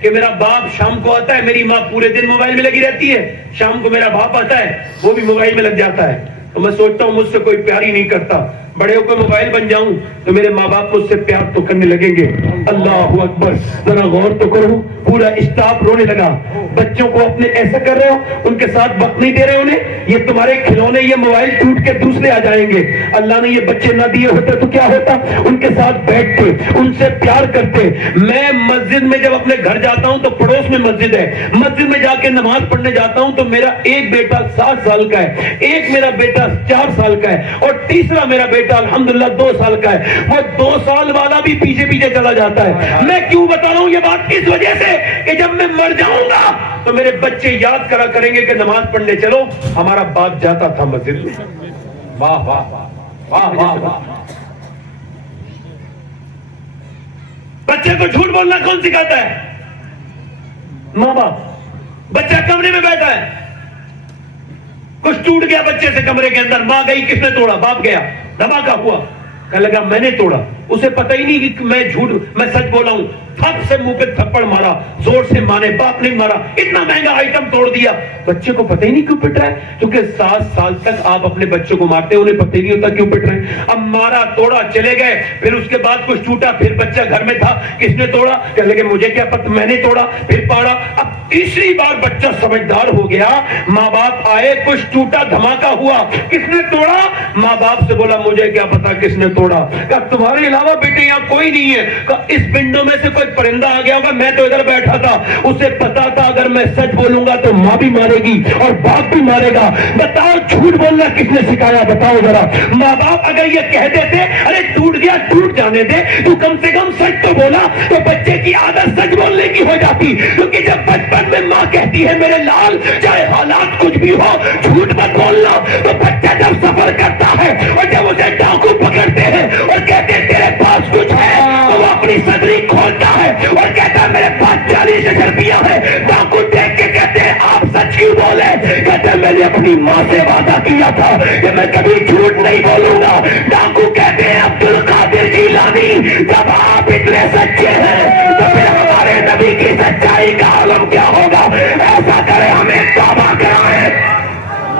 کہ میرا باپ شام کو آتا ہے، میری ماں پورے دن موبائل میں لگی رہتی ہے، شام کو میرا باپ آتا ہے وہ بھی موبائل میں لگ جاتا ہے، تو میں سوچتا ہوں مجھ سے کوئی پیار ہی نہیں کرتا، بڑے ہو کے موبائل بن جاؤں تو میرے ماں باپ مجھ سے پیار تو کرنے لگیں گے۔ اللہ اکبر، ذرا غور تو کرو، پورا اسٹاف رونے لگا۔ بچوں کو اپنے ایسا کر رہے ہو، ان کے ساتھ وقت نہیں دے رہے انہیں، یہ تمہارے کھلونے، یہ موبائل ٹوٹ کے دوسرے آ جائیں گے۔ اللہ نے یہ بچے نہ دیے ہوتے تو کیا ہوتا؟ ان کے ساتھ بیٹھتے، ان سے پیار کرتے۔ میں مسجد میں جب اپنے گھر جاتا ہوں تو پڑوس میں مسجد ہے، مسجد میں جا کے نماز پڑھنے جاتا ہوں تو میرا ایک بیٹا 7 سال کا ہے، ایک میرا بیٹا 4 سال کا ہے، اور تیسرا میرا بیٹا الحمدللہ 2 سال کا ہے۔ وہ 2 سال والا بھی پیچھے پیچھے چلا جاتا ہے۔ میں کیوں بتا رہا ہوں یہ بات؟ اس وجہ سے کہ جب میں مر جاؤں گا تو میرے بچے یاد کرا کریں گے کہ نماز پڑھنے چلو، ہمارا باپ جاتا تھا مسجد میں۔ واہ واہ واہ واہ واہ۔ بچے کو جھوٹ بولنا کون سکھاتا ہے؟ ماں باپ۔ بچہ کمرے میں بیٹھا ہے، کچھ ٹوٹ گیا بچے سے کمرے کے اندر، ماں گئی کس نے توڑا؟ باپ گیا، دھماکہ ہوا، کہنے لگا میں نے توڑا، اسے پتہ ہی نہیں کہ میں سچ بولا ہوں، تھپ سے منہ پہ تھپڑ مارا، زور سے مانے، باپ نہیں مارا، اتنا مہنگا آئٹم توڑ دیا، بچے کو پتہ ہی نہیں کیوں پٹ رہا ہے، کیونکہ 7 سال تک آپ اپنے بچوں کو مارتے ہیں، انہیں پتہ ہی نہیں ہوتا کیوں پٹ رہے ہیں۔ اب مارا توڑا چلے گئے. پھر اس کے بعد کچھ ٹوٹا, پھر بچہ گھر میں تھا, کس نے توڑا؟ کہنے لگے مجھے کیا پتہ, میں نے توڑا. پھر پاڑا. اب تیسری بار بچہ سمجھدار ہو گیا, ماں باپ آئے, کچھ ٹوٹا, دھماکہ ہوا, کس نے توڑا؟ ماں باپ سے بولا مجھے کیا پتا کس نے توڑا. کہا تمہارے علاوہ بیٹے یہاں کوئی نہیں ہے. کہا اس ونڈو میں سے کوئی پرندہ آ گیا ہوگا, میں تو ادھر بیٹھا تھا. اسے پتا تھا اگر میں سچ بولوں گا تو ماں بھی مارے گی اور باپ بھی مارے گا. بتاؤ جھوٹ بولنا کس نے سکھایا؟ بتاؤ ذرا. ماں باپ اگر یہ کہہ دیتے ارے ٹوٹ گیا ٹوٹ جانے دے, تو کم سے کم سچ تو بولا, تو بچے کی عادت سچ بولنے کی ہو جاتی. کیونکہ جب بچپن میں ماں کہتی ہے میرے لال چاہے حالات کچھ بھی ہو جھوٹ مت بولنا, تو بچہ جب سفر کرتا ہے اور جب اسے ڈاکو پکڑتے ہیں اور کہتے ہیں تیرے پاس کچھ ہے, تو وہ اپنی صدری کھولتا ہے اور کہتا ہے میرے پاس 40 روپیہ ہے. ڈاکو دیکھ کے کہتے ہیں آپ سچ کیوں بولے؟ کہتے ہیں میں نے اپنی ماں سے وعدہ کیا تھا کہ میں کبھی جھوٹ نہیں بولوں گا. ڈاکو کہتے ہیں عبد القادر جیلانی جب آپ اتنے سچے ہیں تو پھر ہمارے نبی کی سچائی کا عالم کیا ہوگا؟ ایسا کرے ہمیں توبہ کرائے.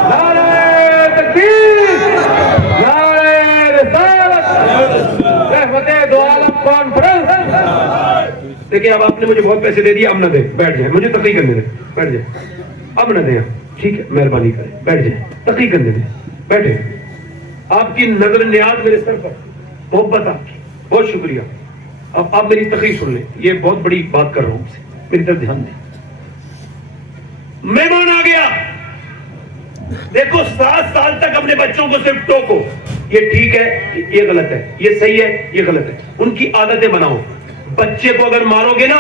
نعرہ تکبیر, نعرہ رسالت, رحمت دو عالم کانفرنس. دیکھیں اب آپ نے مجھے بہت پیسے دے دیے, اب نہ دیں, بیٹھ جائیں, مجھے تقریر کرنے دیں, بیٹھ جائیں. اب نہ دیں, ٹھیک ہے, مہربانی کریں, بیٹھ جائیں, تقریر کرنے دیں, بیٹھیں. آپ کی نظر نیاز میرے سر پر, محبت آپ کی, بہت شکریہ. اب آپ میری تقریر سن لیں, یہ بہت بڑی بات کر رہا ہوں, سے میری طرف دھیان دیں. مہمان آ گیا, دیکھو 7 سال تک اپنے بچوں کو صرف ٹوکو, یہ ٹھیک ہے, یہ غلط ہے, یہ صحیح ہے, یہ غلط ہے. ان کی عادتیں بناؤ. بچے کو اگر مارو گے نا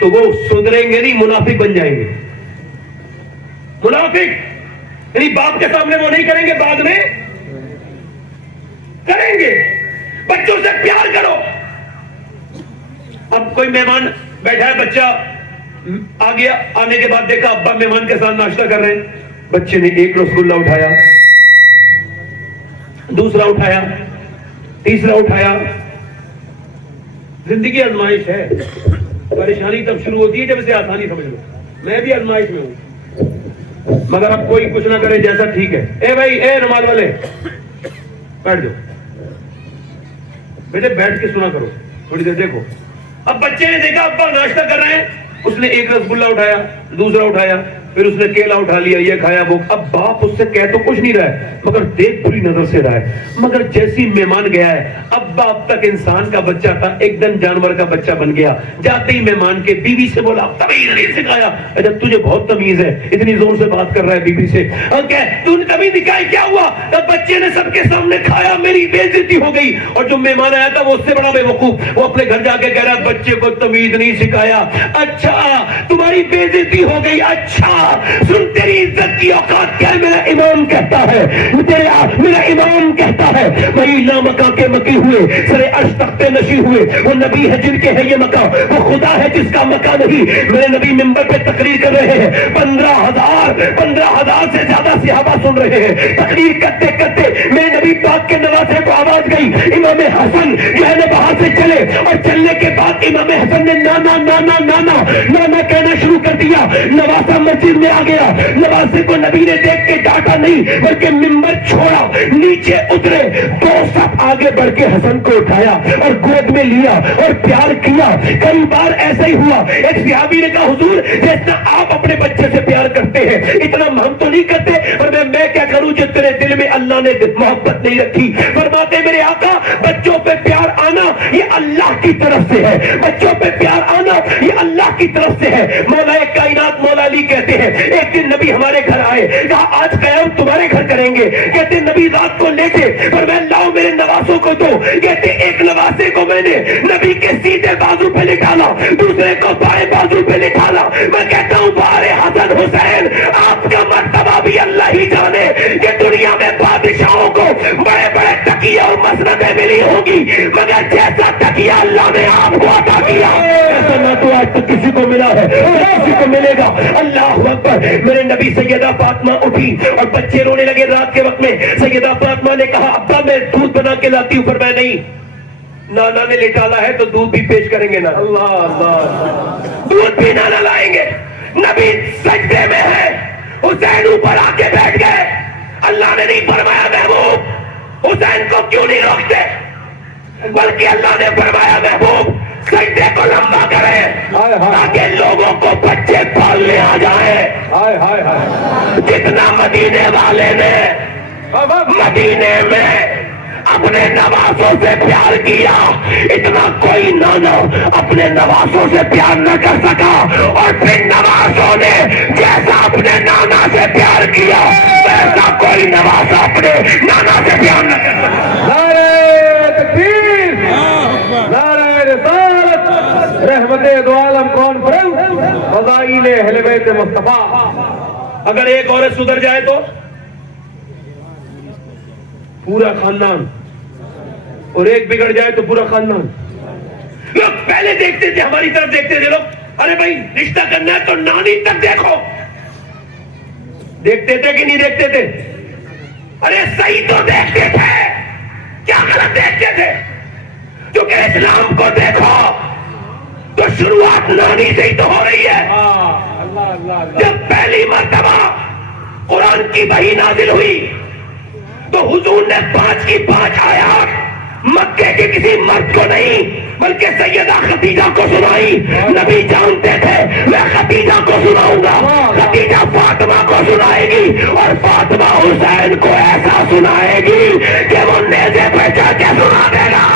تو وہ سدھریں گے نہیں, منافق بن جائیں گے. منافق یعنی باپ کے سامنے وہ نہیں کریں گے, بعد میں کریں گے. بچوں سے پیار کرو. اب کوئی مہمان بیٹھا ہے, بچہ آ گیا, آنے کے بعد دیکھا ابا مہمان کے ساتھ ناشتہ کر رہے ہیں, بچے نے ایک رسگلہ اٹھایا, دوسرا اٹھایا, تیسرا اٹھایا. زندگی آزمائش ہے, پریشانی تب شروع ہوتی ہے جب اسے آسانی سمجھ لو. میں بھی آزمائش میں ہوں, مگر اب کوئی کچھ نہ کرے جیسا ٹھیک ہے. اے بھائی, اے نماز والے, بیٹھ جاؤ بیٹے, بیٹھ کے سنا کرو تھوڑی دیر. دیکھو اب بچے نے دیکھا ابا ناشتہ کر رہے ہیں, اس نے ایک رسگلہ اٹھایا, دوسرا اٹھایا, پھر اس نے کیلا اٹھا لیا, یہ کھایا, وہ. اب باپ اس سے کہہ تو کچھ نہیں رہا ہے مگر دیکھ بری نظر سے رہا ہے. مگر جیسی مہمان گیا ہے, اب باپ تک انسان کا بچہ تھا, ایک دم جانور کا بچہ بن گیا. جاتے ہی مہمان کے بیوی سے بولا تمیز نہیں سکھایا. اچھا تجھے بہت تمیز ہے, اتنی زور سے بات کر رہا ہے بیوی سے. تو نے تمیز دکھائی, کیا ہوا؟ تب بچے نے سب کے سامنے کھایا, میری بے عزتی ہو گئی. اور جو مہمان آیا تھا وہ اس سے بڑا بے وقوف, وہ اپنے گھر جا کے کہہ رہا بچے کو تمیز نہیں سکھایا. اچھا تمہاری بے عزتی ہو گئی, اچھا سن تیری عزت کی اوقات کیا ہے؟ میرا امام کہتا ہے, میرا امام کہتا ہے وہی لامکاں کے مکی ہوئے سر عرش تختے نشی ہوئے, وہ نبی ہے جن کے ہے یہ مکان, وہ خدا ہے جس کا مکان نہیں. میرے نبی منبر پہ تقریر کر رہے ہیں, 15,000 سے زیادہ صحابہ سن رہے ہیں. تقریر کرتے کرتے میرے نبی پاک کے نواسے کو آواز گئی, امام حسن جو ہے نا وہاں سے چلے, اور چلنے کے بعد امام حسن نے نانا نانا نانا نانا کہنا شروع کر دیا. نواسا مسجد میں آ گیا, نواسے کو نبی نے دیکھ کے ڈانٹا نہیں بلکہ منبر چھوڑا, نیچے اترے, 2 صف آگے بڑھ کے حسن کو اٹھایا اور گود میں لیا اور پیار کیا. کئی بار ایسا ہی ہوا, ایک صحابی نے کہا حضور جتنا آپ اپنے بچے سے پیار کرتے ہیں اتنا ہم تو نہیں کرتے, اور میں کیا کروں جو تیرے دل میں اللہ نے محبت نہیں رکھی. فرماتے میرے آقا بچوں پہ پیار آنا یہ اللہ کی طرف سے ہے, بچوں پہ پیار آنا یہ اللہ کی طرف سے ہے. مولا کائنات مولا علی کہتے ہیں ایک دن نبی ہمارے گھر آئے, کہا آج قیام تمہارے گھر کریں گے. کہتے نبی رات کو لیٹے, پر میں لاؤ میرے نواسوں کو دو. کہتے ایک نواسے کو میں نے نبی کے سیدھے بازو پہ لٹالا, دوسرے کو بائیں بازو پہ لٹالا. میں کہتا ہوں بارے حسن حسین آپ کا مرتبہ بھی اللہ ہی جانے کہ دنیا میں بادشاہوں کو بڑے بڑے تکیے اور مسندیں ملی ہوگی, مگر جیسا تکیہ اللہ نے آپ کو عطا کیا ایسا نہ تو آج تک کسی کو ملا ہے, کسی کو ملے گا. اللہ اکبر. میرے نبی سیدہ فاطمہ اٹھی اور بچے رونے لگے رات کے وقت میں. سیدہ فاطمہ نے کہا ابا میں دودھ بنا کے لاتی ہوں. پر میں نہیں, نانا نے لٹالا ہے تو دودھ بھی پیش کریں گے. نانا اللہ اللہ دودھ بھی نانا لائیں گے. نبی سجدے میں ہے, حسین اوپر آ کے بیٹھ گئے. اللہ نے نہیں فرمایا محبوب حسین کو کیوں نہیں روکتے؟ بلکہ اللہ نے فرمایا محبوب سجدے کو لمبا کرے تاکہ لوگوں کو بچے پالنے آ جائے۔ جتنا مدینے والے نے مدینے میں اپنے نوازوں سے پیار کیا، اتنا کوئی نانا اپنے نوازوں سے پیار نہ کر سکا، اور پھر نوازوں نے جیسا اپنے نانا سے پیار کیا ویسا کوئی نوازا اپنے نانا سے پیار نہ کر سکا۔ نعرہ تکبیر، نعرہ رسالت، رحمت دو عالم کانفرنس، فضائل اہل بیت مصطفیٰ۔ اگر ایک عورت سدھر جائے تو پورا خاندان، اور ایک بگڑ جائے تو پورا خاندان۔ لوگ پہلے دیکھتے تھے، ہماری طرف دیکھتے تھے لوگ، ارے بھائی رشتہ کرنا ہے تو نانی تک دیکھو، دیکھتے تھے کہ نہیں دیکھتے تھے؟ ارے صحیح تو دیکھتے تھے، کیا غلط دیکھتے تھے؟ کیونکہ اسلام کو دیکھو تو شروعات نانی سے ہی تو ہو رہی ہے۔ اللہ اللہ اللہ، جب پہلی مرتبہ قرآن کی وحی نازل ہوئی تو حضور نے 5 کی 5 آیات مکے کے کسی مرد کو نہیں بلکہ سیدہ خدیجہ کو سنائی۔ نبی جانتے تھے میں خدیجہ کو سناؤں گا، خدیجہ فاطمہ کو سنائے گی، اور فاطمہ حسین کو ایسا سنائے گی کہ وہ نیزے پہ چڑھ کے سنا دے گا۔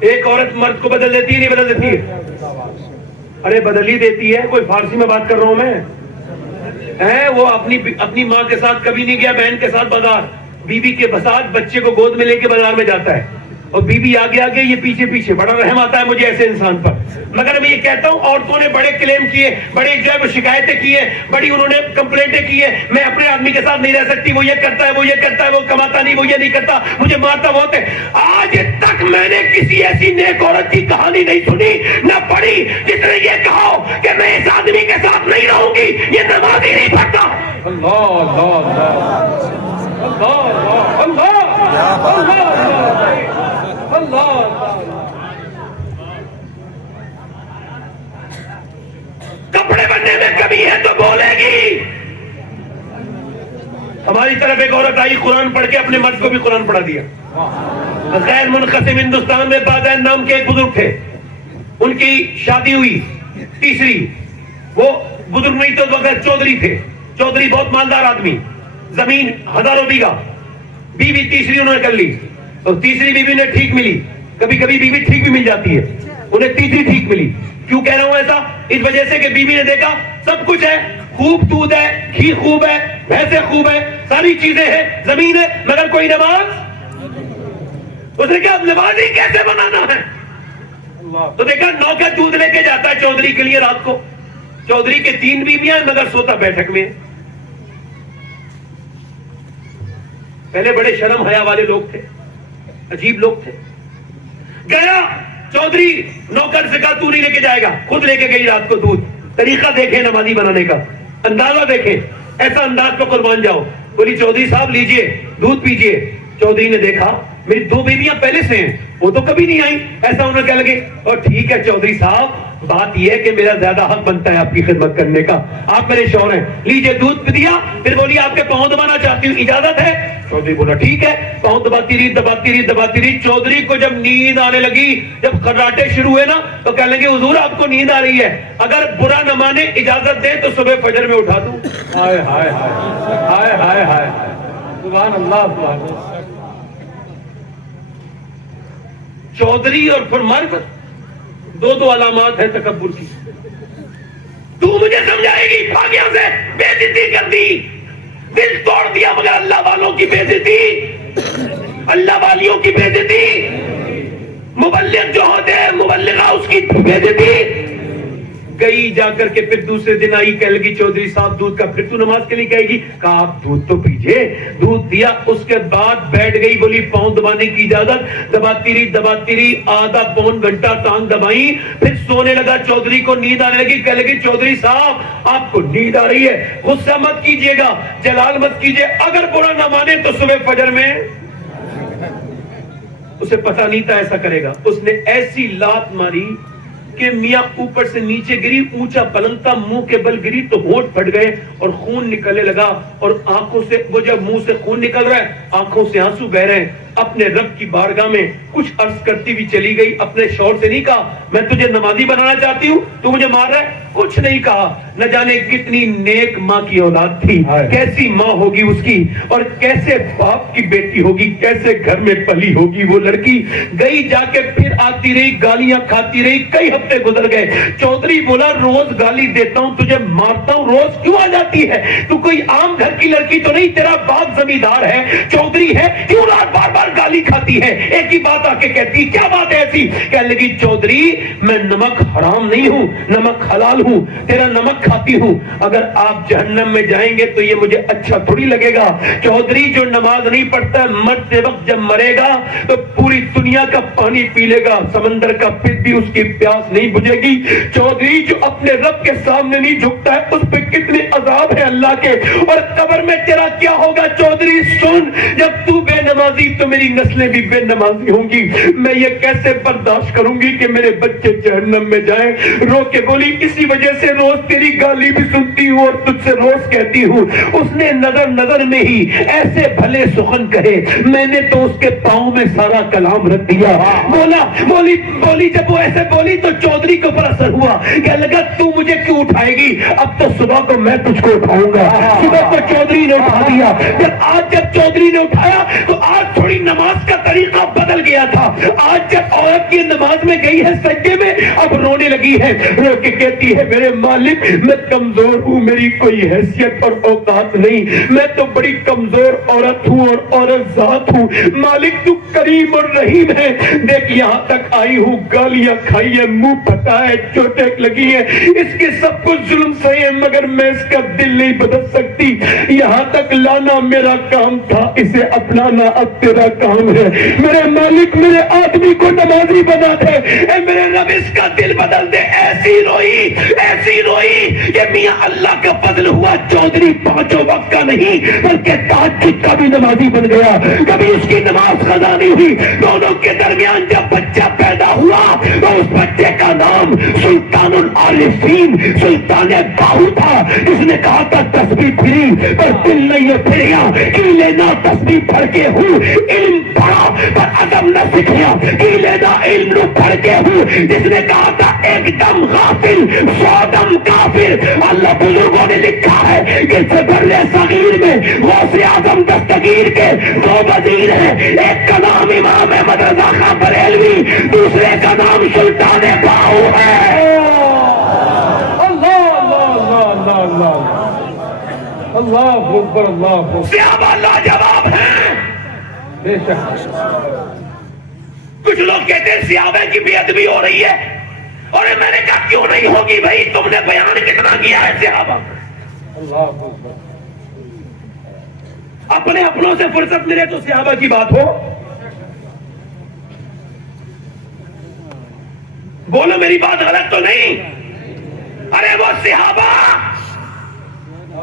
ایک عورت مرد کو بدل دیتی ہے نہیں بدل دیتی ہے؟ ارے بدل ہی دیتی ہے، کوئی فارسی میں بات کر رہا ہوں میں۔ وہ اپنی ماں کے ساتھ کبھی نہیں گیا، بہن کے ساتھ بازار، بیوی کے ساتھ بچے کو گود میں لے کے بازار میں جاتا ہے، اور بیوی آگے آگے یہ پیچھے پیچھے۔ بڑا رحم آتا ہے مجھے ایسے انسان پر، مگر میں یہ کہتا ہوں عورتوں نے بڑے کلیم کیے، بڑے جو ہے وہ شکایتیں کی ہیں، بڑی انہوں نے کمپلینٹیں کی ہیں، میں اپنے آدمی کے ساتھ نہیں رہ سکتی، وہ یہ کرتا ہے، وہ یہ کرتا ہے، وہ کماتا نہیں، وہ یہ نہیں کرتا، مجھے مارتا بہت ہے۔ آج تک میں نے کسی ایسی نیک عورت کی کہانی نہیں سنی نہ پڑھی جس نے یہ کہا کہ میں اس آدمی کے ساتھ نہیں رہوں گی، یہ نماز ہی نہیں پڑھتا۔ اللہ اللہ اللہ اللہ اللہ اللہ۔ کپڑے بننے میں کمی ہے تو بولے گی۔ ہماری طرف ایک عورت آئی، قرآن پڑھ کے اپنے مرد کو بھی قرآن پڑھا دیا۔ غیر منقسم ہندوستان میں بادین نام کے ایک بزرگ تھے، ان کی شادی ہوئی تیسری، وہ بزرگ نہیں تو بغیر چودھری تھے، چودھری بہت مالدار آدمی، زمین ہزاروں بیگھا، بیوی تیسری انہوں نے کر لی، اور تیسری بیوی نے ٹھیک ملی، کبھی کبھی بیوی ٹھیک بھی مل جاتی ہے، انہیں تیسری ٹھیک ملی۔ کیوں کہہ رہا ہوں ایسا؟ اس وجہ سے کہ بیوی نے دیکھا سب کچھ ہے، خوب دودھ ہے، گھی خوب ہے، بھینسیں خوب ہے، ساری چیزیں ہیں، زمین ہے، مگر کوئی نماز۔ اس نے کہا نماز ہی کیسے بنانا ہے؟ تو دیکھا نوکر دودھ لے کے جاتا ہے چودھری کے لیے رات کو، چودھری کے 3 بیویاں ہیں مگر سوتا بیٹھک میں۔ پہلے بڑے شرم حیا والے لوگ تھے، عجیب لوگ تھے۔ گیا چودھری نوکر سے کہا تو نہیں لے کے جائے گا، خود لے کے گئی رات کو دودھ۔ طریقہ دیکھیں نمازی بنانے کا، اندازہ دیکھیں، ایسا انداز پہ قربان جاؤ۔ بولی چودھری صاحب لیجئے دودھ پیجئے۔ چودھری نے دیکھا میری 2 بیویاں پہلے سے ہیں، وہ تو کبھی نہیں آئی، ایسا انہیں کہنے لگے، اور ٹھیک ہے چودھری صاحب بات یہ ہے کہ میرا زیادہ حق بنتا ہے آپ کی خدمت کرنے کا، آپ میرے شوہر ہیں، لیجئے دودھ دیا۔ پھر بولی آپ کے پاؤں دبانا چاہتی ہوں، اجازت ہے؟ چودھری بولا ٹھیک ہے، پاؤں دباتی رہی دباتی رہی دباتی رہی۔ چودھری کو جب نیند آنے لگی، جب خراٹے شروع ہوئے نا، تو کہنے لگے حضور آپ کو نیند آ رہی ہے، اگر برا نہ مانے اجازت دیں تو صبح فجر میں اٹھا دوں۔ ہائے ہائے ہائے ہائے ہائے، سبحان اللہ سبحان اللہ۔ چودھری اور پھر مرد، 2 علامات ہیں تکبر کی۔ تو مجھے سمجھائے گی، بھاگ یہاں سے، بے عزتی کر دی، دل توڑ دیا، مگر اللہ والوں کی بے عزتی، اللہ والیوں کی بے عزتی، مبلغ جو ہوتے ہیں مبلغہ اس کی بے عزتی۔ گئی جا کر کے پھر دوسرے دن آئی، کہہ لگی چودھری صاحب دودھ کا، پھر تو نماز کے لیے کہے گی، کہا آپ دودھ تو پیجئے، دودھ دیا۔ اس کے بعد بیٹھ گئی، بولی پاؤں دبانے کی اجازت، دباتی رہی آدھا پون گھنٹہ ٹانگ دبائی، پھر سونے لگا۔ چودھری کو نیند آنے لگی، کہہ لگی چودھری صاحب آپ کو نیند آ رہی ہے، غصہ مت کیجئے گا، جلال مت کیجئے، اگر برا نہ مانے تو صبح فجر میں۔ اسے پتہ نہیں تھا ایسا کرے گا، اس نے ایسی لات ماری کہ میاں اوپر سے نیچے گری, اونچا بلند تھا, منہ کے بل گری تو ہونٹ پھٹ گئے اور خون نکلنے لگا, اور آنکھوں سے, وہ جب منہ سے خون نکل رہا ہے آنکھوں سے آنسو بہ رہے ہیں. اپنے رب کی بارگاہ میں کچھ عرض کرتی ہوئی چلی گئی. اپنے شوہر سے نہیں کہا میں تجھے نمازی بنانا چاہتی ہوں, تو مجھے مار رہا ہے, کچھ نہیں کہا. نہ جانے کتنی نیک ماں کی اولاد تھی, کیسی ماں ہوگی اس کی, اور کیسے باپ کی بیٹی ہوگی, کیسے گھر میں پلی ہوگی وہ لڑکی. گئی جا کے پھر آتی رہی, گالیاں کھاتی رہی, کئی ہفتے گزر گئے. چودھری بولا روز گالی دیتا ہوں, تجھے مارتا ہوں, روز کیوں آ جاتی ہے؟ تو کوئی عام گھر کی لڑکی تو نہیں, تیرا باپ زمیندار ہے, چودھری ہے, کیوں رات بار بار گالی کھاتی ہے؟ ایک ہی بات آ کے کہتی, کیا بات ہے ایسی؟ کہنے لگی چودھری میں نمک حرام نہیں ہوں, نمک حلال ہوں, تیرا نمک کھاتی ہوں. اگر آپ جہنم میں جائیں گے تو یہ مجھے اچھا تھوڑی لگے گا. چودھری جو نماز نہیں پڑھتا مرتے وقت جب مرے گا تو پوری دنیا کا پانی پی لے گا, سمندر کا پھر بھی اس کی پیاس نہیں بجھے گی. چودھری جو اپنے رب کے سامنے نہیں جھکتا ہے اس پہ کتنے عذاب ہے اللہ کے, اور قبر میں تیرا کیا ہوگا. چودھری سن, جب تو بے نمازی تو میری نسلیں بھی بے نمازی ہوں گی. میں یہ کیسے برداشت کروں گی کہ میرے بچے جہنم میں جائیں؟ رو کے بولی اسی وجہ سے روز تیری گالی بھی سنتی ہوں اور تجھ سے روز کہتی ہوں. اس نے نظر نظر میں ہی ایسے بھلے سخن کہے, میں نے تو اس کے پاؤں میں سارا کلام رکھ دیا. بولی جب وہ ایسے بولی تو چودھری کو پر اثر ہوا, کہ لگا تو مجھے کیوں اٹھائے گی, اب تو صبح کو میں تجھ کو اٹھاؤں گا. صبح کو چودھری نے اٹھا دیا. جب چودھری نے اٹھایا تو آج تھوڑی نماز کا طریقہ بدل گیا تھا. آج جب عورت کی نماز میں گئی ہے سجدے میں, اب رونے لگی ہے, رو کے کہتی ہے میرے مالک میں کمزور ہوں, میری کوئی حیثیت اور اوقات نہیں, میں تو بڑی کمزور عورت ہوں اور عورت ذات ہوں. مالک تو کریم اور رحیم ہے, دیکھ یہاں تک آئی ہوں, گالیاں کھائی ہے, منہ پھٹا ہے, چوٹیں لگی ہے, اس کے سب کچھ ظلم سہے ہیں, مگر میں اس کا دل نہیں بدل سکتی. یہاں تک لانا میرا کام تھا, اسے اپنانا اب تیرا کام ہے. میرے مالک میرے آدمی کو نمازی بنا دے, اے میرے رب اس کا دل بدل دے. ایسی روئی کہ میاں اللہ کا فضل ہوا, چودھری 5 وقت کا نہیں بلکہ تہجد کا بھی نمازی بن گیا. کبھی اس کی نماز قضا نہیں ہوئی. دونوں کے درمیان جب بچہ پیدا ہوا تو اس بچے کا نام سلطان العارفین سلطان باہو تھا. اس نے کہا تھا تسبیح پھری پر دل نہیں ہے پھریا, کی لینا تسبیح پڑھ کے ہوں, علم پڑھا پر ادب نہ سیکھیا, کی لینا علم نہ پڑھ کے ہوں. جس نے کہا تھا ایک دم غافل 100 دم کافر. اللہ بزرگوں نے لکھا ہے کہ صدر صغیر میں غوث اعظم دستگیر کے 2 وزیر ہیں, ایک کا نام امام احمد رضا خان بریلوی, دوسرے کا نام سلطان باہو ہے. اللہ اکبر, اللہ اکبر. صحابہ لاجواب ہیں. بے شک. کچھ لوگ کہتے ہیں صحابہ کی بے ادبی ہو رہی ہے, اور میں نے کہا کیوں نہیں ہوگی بھائی, تم نے بیان کتنا کیا ہے صحابہ. اللہ اکبر. اپنے اپنوں سے فرصت ملے تو صحابہ کی بات ہو. بولو میری بات غلط تو نہیں؟ ارے وہ صحابہ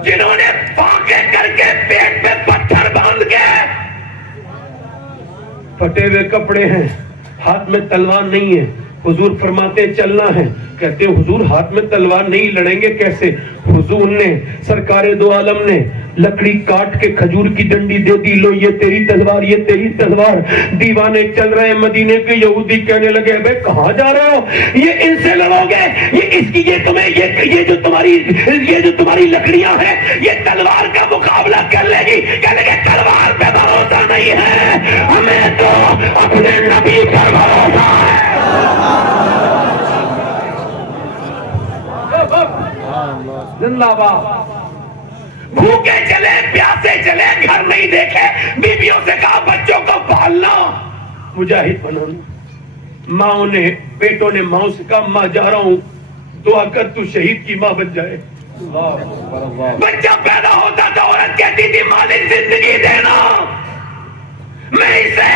جنہوں نے فاقے کر کے پیٹ پہ پتھر باندھ کے, پھٹے ہوئے کپڑے ہیں, ہاتھ میں تلوار نہیں ہے, حضور فرماتے چلنا ہے, کہتے ہیں حضور ہاتھ میں تلوار نہیں, لڑیں گے کیسے؟ حضور نے سرکار دو عالم نے لکڑی کاٹ کے کھجور کی ڈنڈی دے دی, لو یہ تیری تلوار, یہ تیری تلوار. دیوانے چل رہے ہیں مدینے کے, یہودی کہنے لگے بے کہاں جا رہے ہو, یہ ان سے لڑو گے, یہ جو تمہاری لکڑیاں ہیں یہ تلوار کا مقابلہ کر لے گی. کہنے لگے تلوار پہ بھروسہ نہیں ہے, ہمیں تو اپنے نبی پر بھروسہ ہے. زندہ باد. بھوکے چلے پیاسے چلے, گھر نہیں دیکھے, بیویوں سے کہا بچوں کو پالنا, مجاہد بنانا. ماں نے بیٹوں نے ماں سے کہا ماں جا رہا ہوں, دعا کر تو شہید کی ماں بن جائے. بچہ پیدا ہوتا تو عورت کہتی تھی مالک زندگی دینا, میں اسے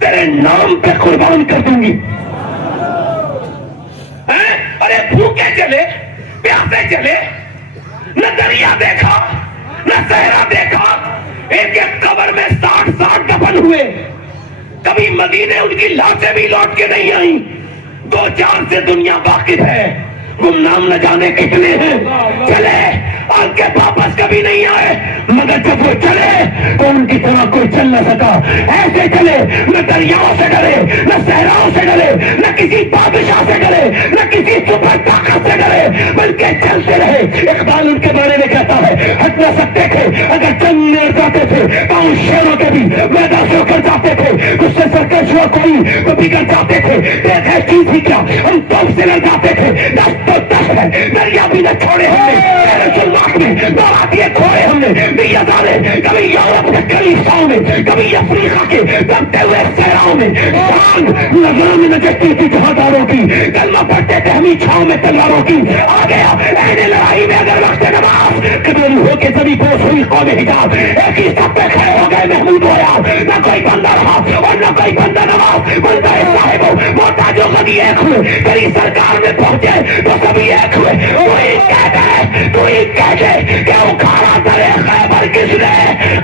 تیرے نام پہ قربان کر دوں گی. ارے بھوکے چلے پیاسے چلے, نہ دریا دیکھا نہ صحرا دیکھا, ایک ایک قبر میں 60 دفن ہوئے. کبھی مدینے ان کی لاشیں بھی لوٹ کے نہیں آئیں. دو چار سے دنیا واقف ہے، گمنام نہ جانے کتنے ہیں، چلے اور کے واپس کبھی نہیں آئے، مگر جب وہ چلے تو ان کی طرح کوئی چل نہ سکا، ایسے چلے نہ دریاؤں سے ڈرے، نہ صحراؤں سے ڈرے، نہ کسی بادشاہ سے ڈرے، نہ کسی سپر طاقت سے ڈرے، بلکہ چلتے رہے۔ اقبال ان کے بارے میں کہتا ہے ہٹ نہ سکتے تھے، اگر چند میں جاتے تھے پاؤں شیروں کے بھی میدان سے کر جاتے تھے، اس سے سرکش ہوا کوئی تو بگڑ جاتے تھے، دیکھ ہے چیز ہی کیا ہم توپ سے لڑ جاتے تھے، دست تو دست ہے، دریا بھی نہ چھوڑے ہم نے، تیرے سلماک میں نواتیے کھوڑے ہم نے، بھی ازالے کبھی یورپ کے کلیساؤں میں، کبھی افریقہ کے دبتے ہوئے صحراؤں میں، شان نظروں میں نچتی تھی جہانداروں کی، کلمہ پڑھتے تھے ہمیں چھاؤں میں تلواروں کی، آ گیا این لڑائی میں اگر وقت نماز، قبول ہو کے زمین بوس ہوئی قوم حجاب، ایک ہی سب پہ کھڑے ہو گئے محمود و یار، نہ کوئی بندہ رہا اور نہ کوئی بندہ نواز، بندہ صاحب محتاج و غنی ایک ہوئے، تیری سرکار میں پہنچے تو سبھی ایک ہوئے، تو ہی کہہ دے کہ اکھاڑا درے خیبر کس نے،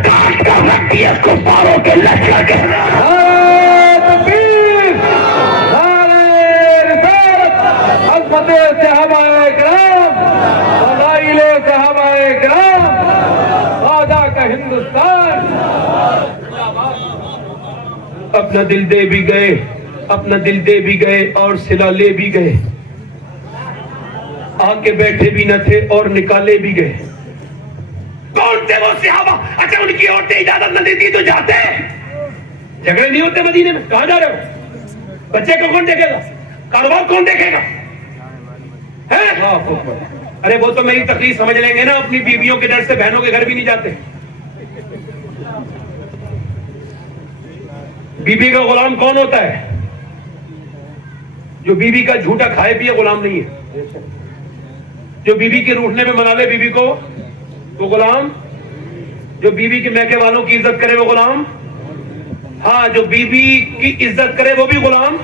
کاٹ کر رکھ دیا کفاروں کے لشکر کس نے۔ نعرہ تکبیر، نعرہ رسالت، عظمت صحابہ کرام، فضائل صحابہ کرام، خواجہ کا ہندوستان۔ اپنا دل دے بھی گئے، اپنا دل دے بھی گئے اور صلہ لے بھی گئے، آ کے بیٹھے بھی نہ تھے اور نکالے بھی گئے۔ کون تھے وہ صحابہ؟ اچھا ان کی عورتیں اجازت نہ دیتی تو جاتے، جھگڑے نہیں ہوتے مدینے میں، کہاں جا رہے ہو؟ بچے کو کون دیکھے گا؟ کاروبار کون دیکھے گا؟ ارے وہ تو میری تقریر سمجھ لیں گے نا، اپنی بیویوں کے ڈر سے بہنوں کے گھر بھی نہیں جاتے۔ بیوی کا غلام کون ہوتا ہے؟ جو بیوی کا جھوٹا کھائے پیے غلام نہیں ہے، جو بیوی کے روٹھنے میں منا لے بیوی کو وہ غلام، جو بیوی کے میکے والوں کی عزت کرے وہ غلام، ہاں جو بیوی کی عزت کرے وہ بھی غلام،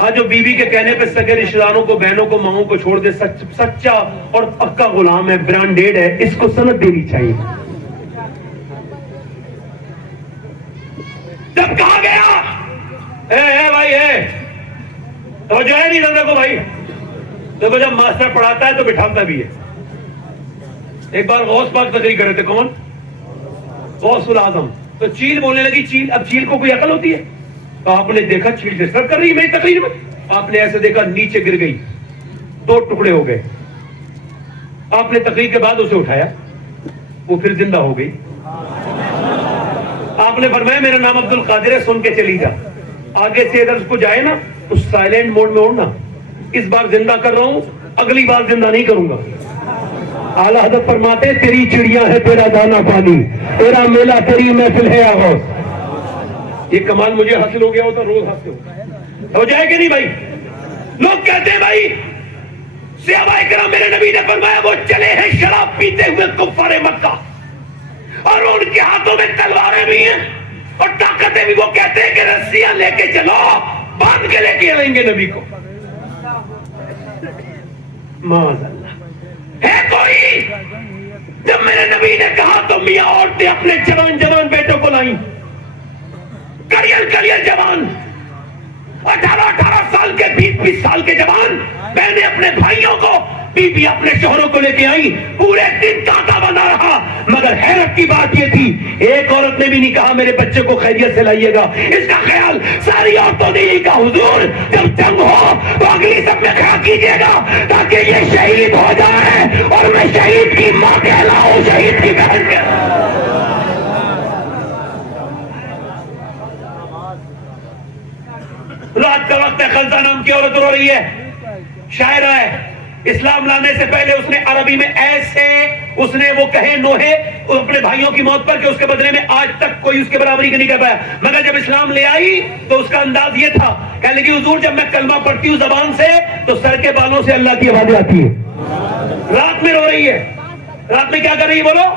ہاں جو بیوی کے کہنے پہ سگے رشتہ داروں کو بہنوں کو ماؤں کو چھوڑ دے سچا اور پکا غلام ہے، برانڈیڈ ہے، اس کو سند دینی چاہیے۔ جب کہا گیا اے بھائی تو جو ہے نہیں نظر کو بھائی، دیکھو جب ماسٹر پڑھاتا ہے تو بٹھاتا بھی ہے۔ ایک بار غوث پاک تقریر کر رہے تھے، کون؟ غوث العظم، تو چیل بولنے لگی، چیل، اب چیل کو کوئی عقل ہوتی ہے؟ تو آپ نے دیکھا چیل ڈسٹرب کر رہی ہے میری تقریر میں، آپ نے ایسے دیکھا نیچے گر گئی، 2 ٹکڑے ہو گئے، آپ نے تقریر کے بعد اسے اٹھایا، وہ پھر زندہ ہو گئی، آپ نے فرمایا میرا نام عبد القادر ہے، سن کے چلی جا، آگے سے ادھر اس کو جائے نا تو سائلنٹ موڈ میں اڑنا، اس بار زندہ کر رہا ہوں، اگلی بار زندہ نہیں کروں گا۔ اعلیٰ حضرت فرماتے تیری چڑیاں ہے تیرا دانا پانی، تیرا میلہ تیری محفل ہے آغوش۔ یہ کمال مجھے حاصل ہو گیا ہوتا روز حاصل ہو جائے کہ نہیں بھائی؟ لوگ کہتے ہیں بھائی صحابہ کرام میرے نبی نے فرمایا وہ چلے ہیں شراب پیتے ہوئے کفار مکہ، اور ان کے ہاتھوں میں تلواریں بھی ہیں اور طاقتیں بھی، وہ کہتے ہیں کہ رسیاں لے کے چلو، باندھ کے لے کے آئیں گے نبی کو۔ معاذ اللہ ہے کوئی؟ جب میرے نبی نے کہا تو میاں عورتیں اپنے جوان جوان بیٹوں کو لائیں، کڑیل کڑیل جوان، 18 سال کے 20 سال کے جوان بہنیں اپنے بھائیوں کو، بیوی اپنے شوہروں کو لے کے آئی، پورے دن کانٹا بنا رہا، مگر حیرت کی بات یہ تھی ایک عورت نے بھی نہیں کہا میرے بچے کو خیریت سے لائیے گا، اس کا خیال ساری عورتوں نے یہی کہا حضور جب جنگ ہو تو اگلی سب میں کھڑا کیجیے گا تاکہ یہ شہید ہو جائے اور میں شہید کی ماں کہلاؤں، شہید کی بہن کہلاؤں۔ رات کا وقت ہے، خلدہ نام کی عورت رو رہی ہے، شاعرہ ہے، اسلام لانے سے پہلے اس نے عربی میں ایسے اس نے وہ کہے نوحے اپنے بھائیوں کی موت پر کہ اس کے بدلے میں آج تک کوئی اس کے برابری نہیں کر پایا، مگر جب اسلام لے آئی تو اس کا انداز یہ تھا، کہنے لگی حضور جب میں کلمہ پڑھتی ہوں زبان سے تو سر کے بالوں سے اللہ کی آوازیں آتی ہیں۔ رات میں رو رہی ہے، رات میں کیا کر رہی ہے بولو؟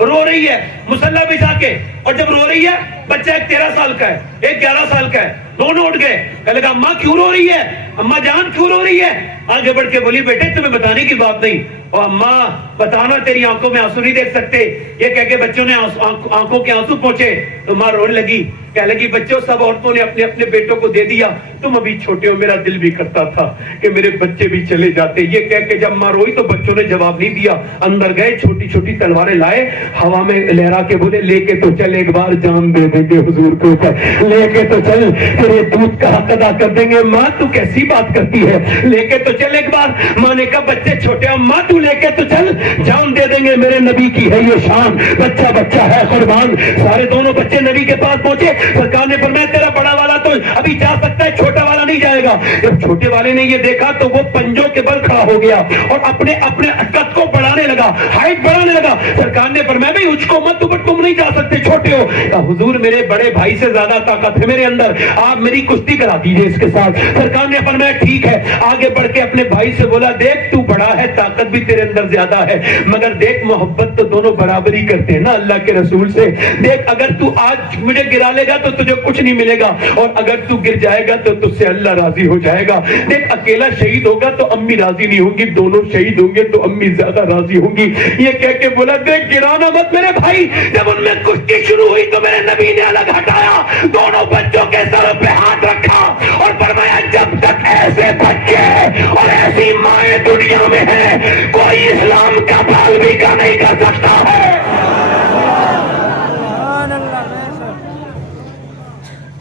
رو رہی ہے مصلی پہ جا کے، اور جب رو رہی ہے بچہ ایک 13 سال کا ہے ایک 11 سال کا ہے، دونوں اٹھ گئے، کہنے لگا اماں کیوں رو رہی ہے، اماں جان کیوں رو رہی ہے؟ آگے بڑھ کے بولی بیٹے تمہیں بتانے کی بات نہیں، اور اماں بتانا تیری آنکھوں میں آنسو نہیں دیکھ سکتے، یہ کہہ کے بچوں نے آنکھوں کے آنسو پہنچے تو ماں رونے لگی، کہنے لگی بچوں سب عورتوں نے اپنے اپنے بیٹوں کو دے دیا, تم ابھی چھوٹے ہو, میرا دل بھی کرتا تھا کہ میرے بچے بھی چلے جاتے. یہ کہہ کے جب ماں روئی تو بچوں نے جواب نہیں دیا, اندر گئے, چھوٹی چھوٹی تلواریں لائے, ہوا میں لہرا کے بولے لے کے تو چل, ایک بار جان دے دیں گے حضور کے اوپر, لے کے تو چل, تیرے دودھ کا حق ادا کر دیں گے. ماں تو کیسی بات کرتی ہے, لے کے تو چل ایک بار. ماں نے کہا بچے چھوٹے, ماں تو لے کے تو چل, جان دے دیں گے. میرے نبی کی ہے یہ شان, بچہ بچہ ہے قربان. سارے دونوں بچے نبی کے پاس پہنچے, سرکار نے فرمایا تیرا بڑا والا تو ابھی جا سکتا ہے, چھوٹا والا نہیں جائے گا. جب چھوٹے والے نے یہ دیکھا تو وہ پنجوں کے بل کھڑا ہو گیا اور اپنے اپنے قد کو بڑھانے لگا, ہائٹ بڑھانے لگا. سرکار نے فرمایا بھائی اچ کو مت, تم نہیں جا سکتے, چھوٹے ہو. حضور میرے بڑے بھائی سے زیادہ طاقت ہے میرے اندر, آپ میری کشتی کرا دیجئے اس کے ساتھ. سرکار نے فرمایا ٹھیک ہے. آگے بڑھ کے اپنے بھائی سے بولا دیکھ تو بڑا ہے, طاقت بھی تیرے اندر زیادہ ہے, مگر دیکھ محبت تو دونوں برابری کرتے ہیں نا اللہ کے رسول سے. دیکھ اگر تو آج مجھے گرا لے گا تو تجھے کچھ نہیں ملے گا, اور اگر تو گر جائے گا تو تجھ سے اللہ راضی ہو جائے گا. دیکھ اکیلا شہید ہوگا تو امی راضی نہیں ہوں گی, دونوں شہید ہوں گے تو امی زیادہ راضی ہوں گی. یہ کہہ کے بولا دیکھ گرانا مت میرے بھائی. جب ان میں کشتی شروع ہوئی تو میرے نبی نے الگ ہٹایا, دونوں بچوں کے سر پہ ہاتھ رکھا اور فرمایا جب تک ایسے بچے اور ایسی مائیں دنیا میں ہیں کوئی اسلام کا بال بھی کا نہیں کر سکتا ہے.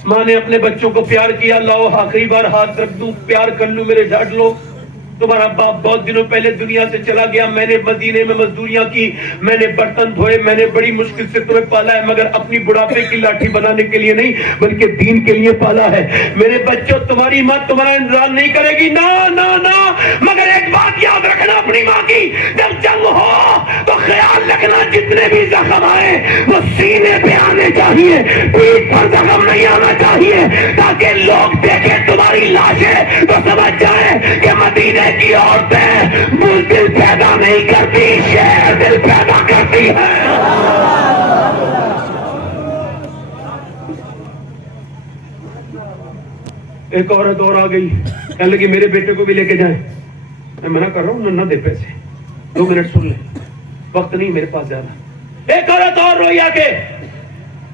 ماں نے اپنے بچوں کو پیار کیا, لاؤ آخری بار ہاتھ رکھ دوں, پیار کر لوں, میرے جھاڑ لو. تمہارا باپ بہت دنوں پہلے دنیا سے چلا گیا, میں نے مدینے میں مزدوریاں کی, میں نے برتن دھوئے, میں نے بڑی مشکل سے تمہیں پالا ہے, مگر اپنی بڑھاپے کی لاٹھی بنانے کے لیے نہیں بلکہ دین کے لیے پالا ہے. میرے بچوں تمہاری ماں تمہارا انتظار نہیں کرے گی, نا نا نا, مگر ایک بات یاد رکھنا اپنی ماں کی, جب جنگ ہو تو خیال رکھنا جتنے بھی زخم آئے وہ سینے پہ آنے چاہیے, پیٹھ پر زخم نہیں آنا چاہیے, تاکہ لوگ دیکھیں تمہاری لاشیں تو سمجھ جائیں کہ مدینے کی عورتیں بزدل پیدا نہیں کرتی, شیر دل پیدا کرتی ہے. ایک عورت اور آ گئی, کہنے لگی میرے بیٹے کو بھی لے کے جائیں. میں منع کر رہا ہوں, نہ دے پیسے, 2 منٹ سن لیں, وقت نہیں میرے پاس زیادہ. ایک عورت اور روئی آ کے,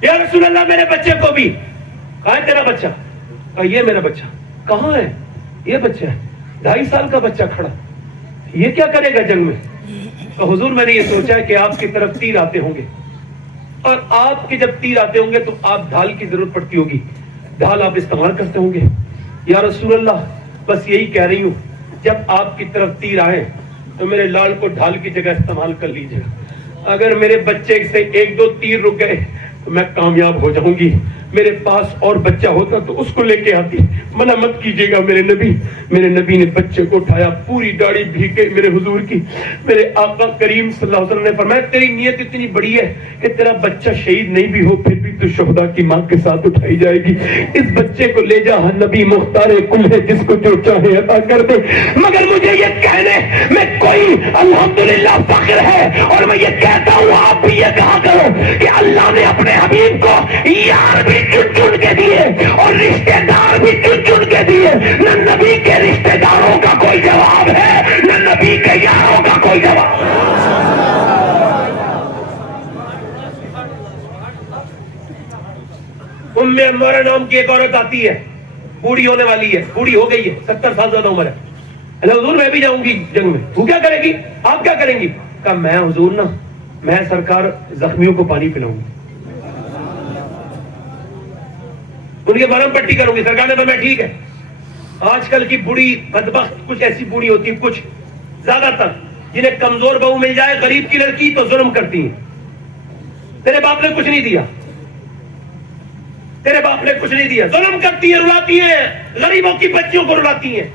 یا رسول اللہ میرے بچے کو بھی. کہاں ہے تیرا بچہ؟ کہا یہ میرا بچہ. کہاں ہے؟ یہ بچہ ہے, 2.5 سال کا بچہ کھڑا, یہ کیا کرے گا جنگ میں؟ تو حضور میں نے یہ سوچا ہے کہ آپ کی طرف تیر آتے ہوں گے, اور آپ کے جب تیر آتے ہوں گے تو آپ ڈھال کی ضرورت پڑتی ہوگی, ڈھال آپ استعمال کرتے ہوں گے. یا رسول اللہ بس یہی کہہ رہی ہوں, جب آپ کی طرف تیر آئے تو میرے لال کو ڈھال کی جگہ استعمال کر لیجیے. اگر میرے بچے سے 1-2 تیر رک گئے تو میں کامیاب ہو جاؤں گی. میرے پاس اور بچہ ہوتا تو اس کو لے کے آتی, منع مت کیجیے گا میرے نبی. میرے نبی نے بچے کو اٹھایا, پوری داڑھی بھیگ گئی میرے حضور کی. میرے آقا کریم صلی اللہ علیہ وسلم نے فرمایا تیری نیت اتنی بڑی ہے کہ تیرا بچہ شہید نہیں بھی ہو پھر بھی تو شہداء کی ماں کے ساتھ اٹھائی جائے گی. اس بچے کو لے جا, نبی مختار کل ہے, جس کو جو چاہے عطا کر دے. مگر مجھے یہ کہنے میں کوئی الحمدللہ فخر ہے, اور میں یہ کہتا ہوں آپ بھی یہ کہا کرو کہ اللہ نے اپنے حبیب کو یار بھی چن چن کے دیے اور رشتہ دار بھی چن چن کے دیے. نہ نبی کے رشتہ داروں کا کوئی جواب ہے, نہ نبی کے یاروں کا کوئی جواب. ام انوارہ نام کی ایک عورت آتی ہے, بوڑھی ہونے والی ہے, بوڑھی ہو گئی ہے, 70 سال زیادہ عمر ہے. حضور میں بھی جاؤں گی جنگ میں. وہ کیا کرے گی, آپ کیا کریں گی؟ کہا میں حضور نا, میں سرکار زخمیوں کو پانی پلاؤں گی, ان کے مرہم پٹی کروں گی. سرکار نے فرمایا ٹھیک ہے. آج کل کی بوڑھی بدبخت کچھ ایسی بوڑھی ہوتی ہے, کچھ زیادہ تر, جنہیں کمزور بہو مل جائے, غریب کی لڑکی, تو ظلم کرتی ہیں. تیرے باپ نے کچھ نہیں دیا, تیرے باپ نے کچھ نہیں دیا, ظلم کرتی ہیں, رلاتی ہیں, غریبوں کی بچیوں کو رلاتی ہیں.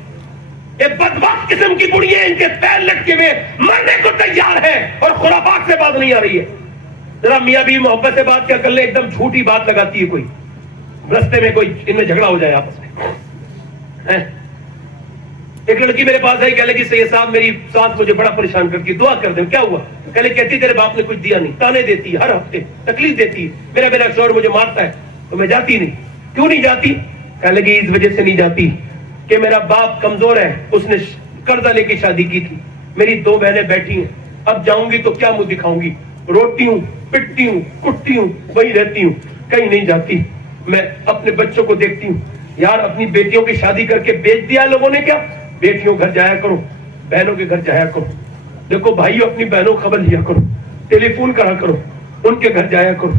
یہ بدبخت قسم کی بوڑھی ہے, ان کے پیر لٹکے ہوئے مرنے کو تیار ہے, اور خرافات سے بات نہیں آ رہی ہے. ذرا میاں بھی محبت سے بات کیا کر لے, ایک دم جھوٹی بات لگاتی ہے, کوئی رستے میں کوئی ان میں جھگڑا ہو جائے آپس میں. ایک لڑکی میرے پاس آئی, کہنے لگی سید صاحب میری ساس مجھے بڑا پریشان کرتی ہے, دعا کر دیں. کیا ہوا؟ کہتی تیرے باپ نے کچھ دیا نہیں, تانے دیتی ہے, ہر ہفتے تکلیف دیتی ہے, میرا شوہر مجھے مارتا ہے, تو میں جاتی نہیں. کیوں نہیں جاتی؟ کہنے لگی اس وجہ سے نہیں جاتی کہ میرا باپ کمزور ہے, اس نے قرضہ لے کے شادی کی تھی, میری 2 بہنیں بیٹھی ہیں, اب جاؤں گی تو کیا منہ دکھاؤں گی, روتی ہوں, پٹتی ہوں, کٹتی ہوں, وہی رہتی ہوں, کہیں نہیں جاتی. میں اپنے بچوں کو دیکھتی ہوں، یار اپنی بیٹیوں کی شادی کر کے بیچ دیا لوگوں نے کیا؟ بیٹیوں گھر جایا کرو، بہنوں کے گھر جایا کرو. دیکھو بھائیو، اپنی بہنوں کو خبر لیا کرو، ٹیلی فون کرا کرو، ان کے گھر جایا کرو.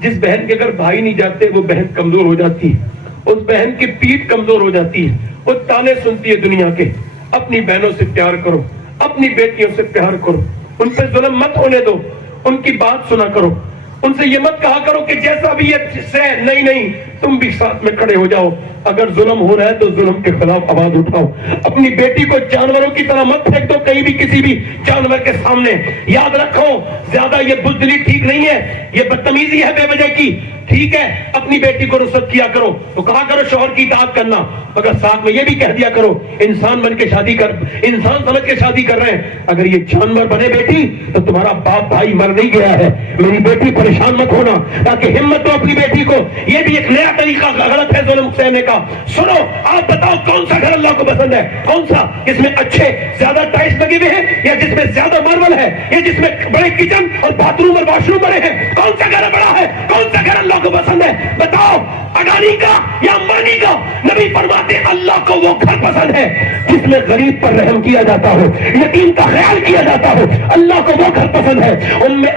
جس بہن کے گھر بھائی نہیں جاتے وہ بہن کمزور ہو جاتی ہے، اس بہن کی پیٹھ کمزور ہو جاتی ہے، وہ تانے سنتی ہے دنیا کے. اپنی بہنوں سے پیار کرو، اپنی بیٹیوں سے پیار کرو، ان پہ ظلم مت ہونے دو، ان کی بات سنا کرو. ان سے یہ مت کہا کرو کہ جیسا بھی یہ سے نہیں تم بھی ساتھ میں کھڑے ہو جاؤ. اگر ظلم ہو رہا ہے تو ظلم کے خلاف آواز اٹھاؤ. اپنی بیٹی کو جانوروں کی طرح مت پھینک دو کہیں بھی کسی بھی جانور کے سامنے. یاد رکھو زیادہ یہ بزدلی ٹھیک نہیں ہے، یہ بدتمیزی ہے بے وجہ کی. ٹھیک ہے اپنی بیٹی کو رخصت کیا کرو تو کہا کرو شوہر کی اطاعت کرنا، مگر ساتھ میں یہ بھی کہہ دیا کرو انسان بن کے شادی کر، انسان سمجھ کے شادی کر رہے ہیں، اگر یہ جانور بنے بیٹی تو تمہارا باپ بھائی مر نہیں گیا ہے. میری بیٹی پریشان مت ہونا، تاکہ ہمت دو اپنی بیٹی کو. یہ بھی ایک نیا طریقہ غلط ہے ظلم سہنے کا. سنو آپ بتاؤ کون سا گھر اللہ کو پسند ہے؟ کون سا؟ جس میں اچھے زیادہ ٹائلس لگے ہوئے ہیں، یا جس میں زیادہ ماربل ہے، یا جس میں بڑے کچن اور باتھ روم اور واش روم بڑے ہیں؟ کون سا گھر بڑا ہے؟ کون سا گھر اللہ کو پسند ہے؟ بتاؤ، اڈانی کا یا امبانی کا؟ نبی فرماتے اللہ کو وہ گھر پسند ہے جس میں غریب پر رحم کیا جاتا ہو، یتیم کا خیال کیا جاتا ہو. اللہ کو وہ گھر پسند ہے.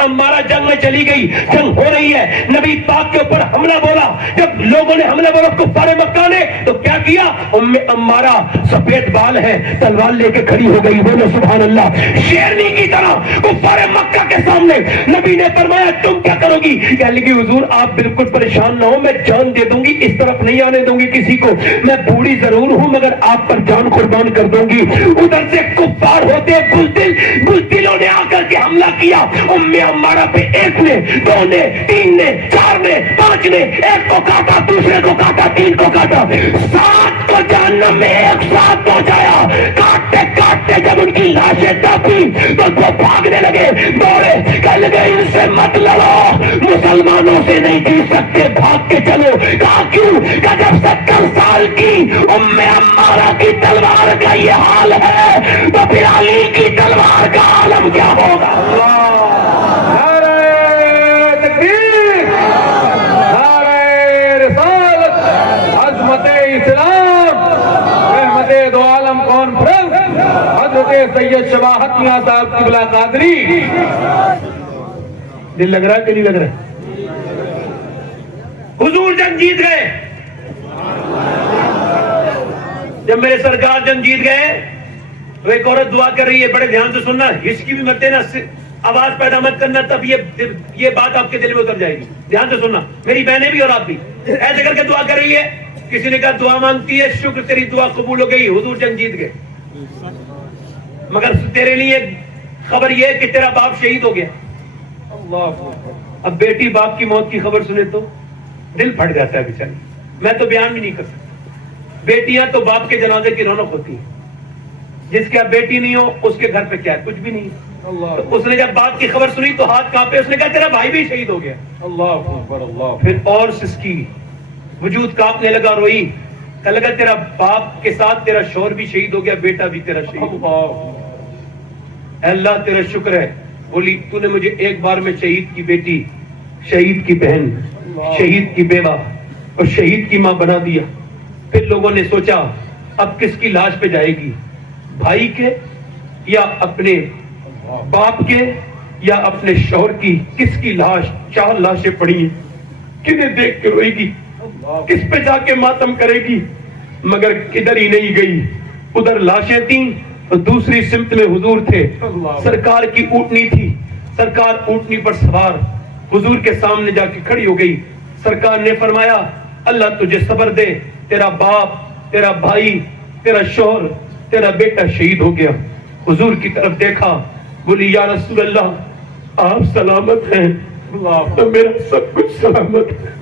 عمارہ جنگ میں چلی گئی، جنگ ہو رہی ہے، نبی پاک کے اوپر حملہ بولا. جب لوگوں نے حملہ بولا کفار مکہ نے تو کیا کیا؟ عمارہ سفید بال ہے، تلوار لے کے کھڑی ہو گئی. بولو سبحان اللہ. شیرنی کی طرح کفار مکہ کے سامنے نبی نے فرمایا تم کیا کرو گی؟ کہنے لگی حضور آپ بالکل پریشان نہ ہو، میں جان دے دوں گی، اس طرف نہیں آنے دوں گی کسی کو. میں بوڑھی ضرور ہوں مگر آپ پر جان قربان کر دوں گی. ادھر سے کفار ہوتے بزدلوں نے آ کر کے حملہ کیا. عمارہ پہ ایک نے، دو نے، تین نے، چار نے، پانچ نے، ایک کو کاٹا، دوسرے کو کاٹا، تین کو کاٹا، 7 کو جہنم میں ایک ساتھ پہنچایا. کاٹتے کاٹتے جب ان کی لاشیں ڈاپی تو وہ بھاگنے لگے، دوڑے، کہنے لگے ان سے مت لڑو، مسلمانوں سے نہیں جیت سکتے، بھاگ کے چلو. کہا کیوں؟ کہ جب 70 سال کی عمارہ کی تلوار کا یہ حال ہے تو پھر علی کی تلوار کا عالم کیا ہوگا؟ سید شواہت میاں صاحب قبلہ قادری. دل لگ رہا ہے کہ نہیں لگ رہا ہے؟ حضور جنگ جیت گئے. جب میرے سرکار جنگ جیت گئے تو ایک عورت دعا کر رہی ہے، بڑے دھیان سے سننا، ہچکی بھی مت دینا، آواز پیدا مت کرنا، تب یہ بات آپ کے دل میں اتر جائے گی. دھیان سے سننا میری بہنیں بھی اور آپ بھی. ایسے کر کے دعا کر رہی ہے. کسی نے کہا دعا مانگتی ہے، شکر تیری دعا قبول ہو گئی، حضور جنگ جیت گئے، مگر تیرے لیے خبر یہ ہے کہ تیرا باپ شہید ہو گیا. اب بیٹی باپ کی موت کی خبر سنے تو دل پھٹ جاتا ہے بیچاری. میں تو بیان بھی نہیں کر سکتا. بیٹیاں تو باپ کے جنازے کی رونق ہوتی ہیں. جس کے اب بیٹی نہیں ہو اس کے گھر پہ کیا ہے؟ کچھ بھی نہیں. تو اس نے جب باپ کی خبر سنی تو ہاتھ کانپے. اس نے کہا تیرا بھائی بھی شہید ہو گیا. پھر اور سسکی، وجود کانپنے لگا، روئی، کہنے لگا تیرا باپ کے ساتھ تیرا شوہر بھی شہید ہو گیا، بیٹا بھی تیرا شہید ہو گیا. اللہ تیرا شکر ہے. بولی تو نے مجھے ایک بار میں شہید کی بیٹی، شہید کی بہن، شہید کی بیوہ اور شہید کی ماں بنا دیا. پھر لوگوں نے سوچا اب کس کی لاش پہ جائے گی، بھائی کے یا اپنے باپ کے یا اپنے شوہر کی؟ کس کی لاش؟ 4 لاشیں پڑی ہیں. کنہیں دیکھ کے روئے گی؟ کس پہ جا کے ماتم کرے گی؟ مگر کدھر ہی نہیں گئی. ادھر لاشیں تھیں، دوسری سمت میں حضور تھے. سرکار کی اونٹنی تھی، سرکار اونٹنی پر سوار حضور کے سامنے جا کے کھڑی ہو گئی. سرکار نے فرمایا اللہ تجھے صبر دے، تیرا باپ، تیرا بھائی، تیرا شوہر، تیرا بیٹا شہید ہو گیا. حضور کی طرف دیکھا، بولی یا رسول اللہ آپ سلامت ہیں تو میرا سب کچھ سلامت ہے.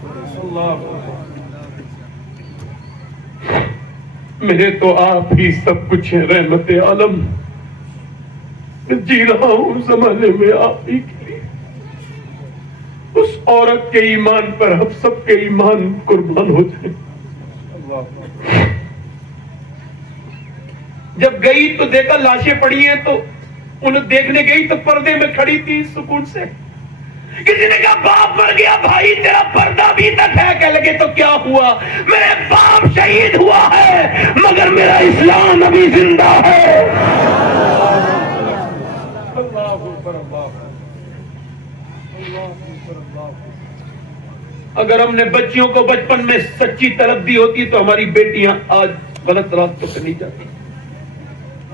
میرے تو آپ ہی سب کچھ ہے رحمت عالم. جی رہا ہوں زمانے میں آپ ہی کے لیے. اس عورت کے ایمان پر ہم سب کے ایمان قربان ہو جائیں. جب گئی تو دیکھا لاشیں پڑی ہیں، تو انہیں دیکھنے گئی تو پردے میں کھڑی تھی سکون سے. کسی نے کہا باپ مر گیا بھائی تیرا پردہ بھی تک ہے، کہنے لگے تو کیا ہوا؟ میرے باپ شہید ہوا ہے مگر میرا اسلام ابھی زندہ ہے۔ اللہ اکبر، اللہ اللہ۔ اگر ہم نے بچیوں کو بچپن میں سچی طلب دی ہوتی تو ہماری بیٹیاں آج غلط راستوں پہ نہیں جاتی۔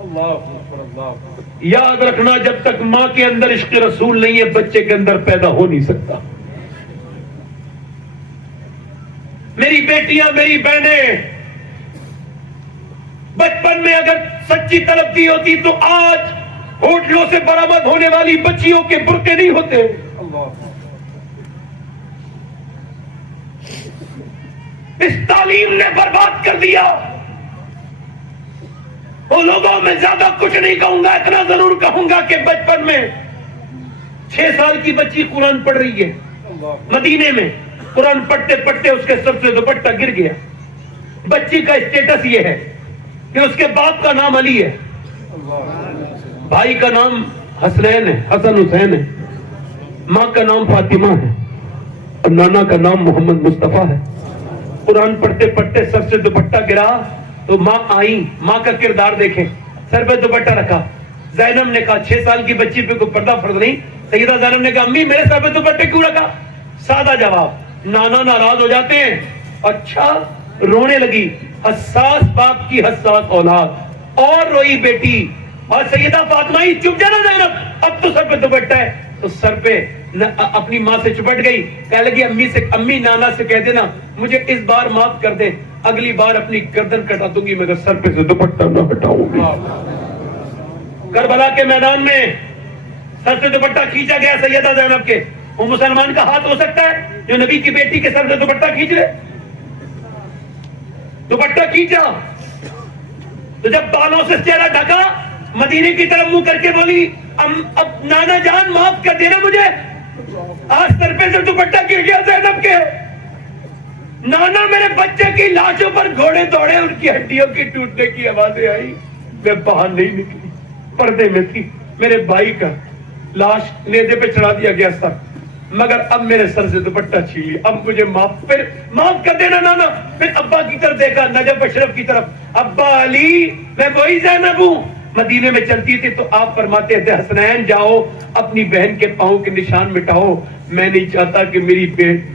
اللہ اکبر، اللہ اکبر۔ یاد رکھنا جب تک ماں کے اندر عشق رسول نہیں ہے بچے کے اندر پیدا ہو نہیں سکتا۔ میری بیٹیاں میری بہنیں بچپن میں اگر سچی طلب دی ہوتی تو آج ہوٹلوں سے برآمد ہونے والی بچیوں کے برقعے نہیں ہوتے۔ اللہ اس تعلیم نے برباد کر دیا۔ وہ لوگوں میں زیادہ کچھ نہیں کہوں گا، اتنا ضرور کہوں گا کہ بچپن میں 6 سال کی بچی قرآن پڑھ رہی ہے مدینے میں، قرآن پڑھتے پڑھتے اس کے سر سے دوپٹہ گر گیا۔ بچی کا اسٹیٹس یہ ہے کہ اس کے باپ کا نام علی ہے، بھائی کا نام حسنین ہے، حسن حسین ہے، ماں کا نام فاطمہ ہے اور نانا کا نام محمد مصطفیٰ ہے۔ قرآن پڑھتے پڑھتے سر سے دوپٹہ گرا تو ماں آئی، ماں کا کردار دیکھیں، سر پہ دوپٹہ رکھا۔ زینب نے کہا 6 سال کی بچی پہ کوئی پردہ فرض نہیں؟ سیدہ زینب نے کہا امی میرے سر پہ دوپٹے کیوں رکھا؟ سادہ جواب، نانا ناراض ہو جاتے ہیں۔ اچھا، رونے لگی، حساس باپ کی حساس اولاد، اور روئی بیٹی، اور سیدہ فاطمہ ہی چپ جانا زینب اب تو سر پہ دوپٹہ ہے، تو سر پہ اپنی ماں سے چپٹ گئی، کہنے لگی امی نانا سے کہہ دینا مجھے اس بار معاف کر دے، اگلی بار اپنی گردن کٹا دوں گی مگر سر پہ سے دوپٹہ نہ ہٹاؤں گی۔ کربلا کے میدان میں سر سے دوپٹہ کھینچا گیا سیدہ زینب کے، وہ مسلمان کا ہاتھ ہو سکتا ہے جو نبی کی بیٹی کے سر سے دوپٹہ کھینچ لے؟ دوپٹہ کھینچا تو جب بالوں سے چہرہ ڈھکا مدینے کی طرف منہ کر کے بولی اب نانا جان معاف کر دینا مجھے، آج سر پہ سے دوپٹہ گر گیا زینب کے۔ نانا میرے بچے کی لاشوں پر گھوڑے دوڑے، ان کی ہڈیوں کی ٹوٹنے کی آوازیں آئی، میں باہر نہیں نکلی، پردے میں تھی۔ میرے بھائی کا لاش نیزے پہ چڑھا دیا گیا سر، مگر اب میرے سر سے دوپٹہ چھین لیا، اب مجھے معاف کر دینا نانا۔ پھر ابا کی طرف دیکھا، نجف اشرف کی طرف، ابا علی میں وہی زینب ہوں۔ مدینے میں چلتی تھی تو آپ فرماتے تھے حسنین جاؤ اپنی بہن کے پاؤں کے نشان مٹاؤ، میں نہیں چاہتا کہ میری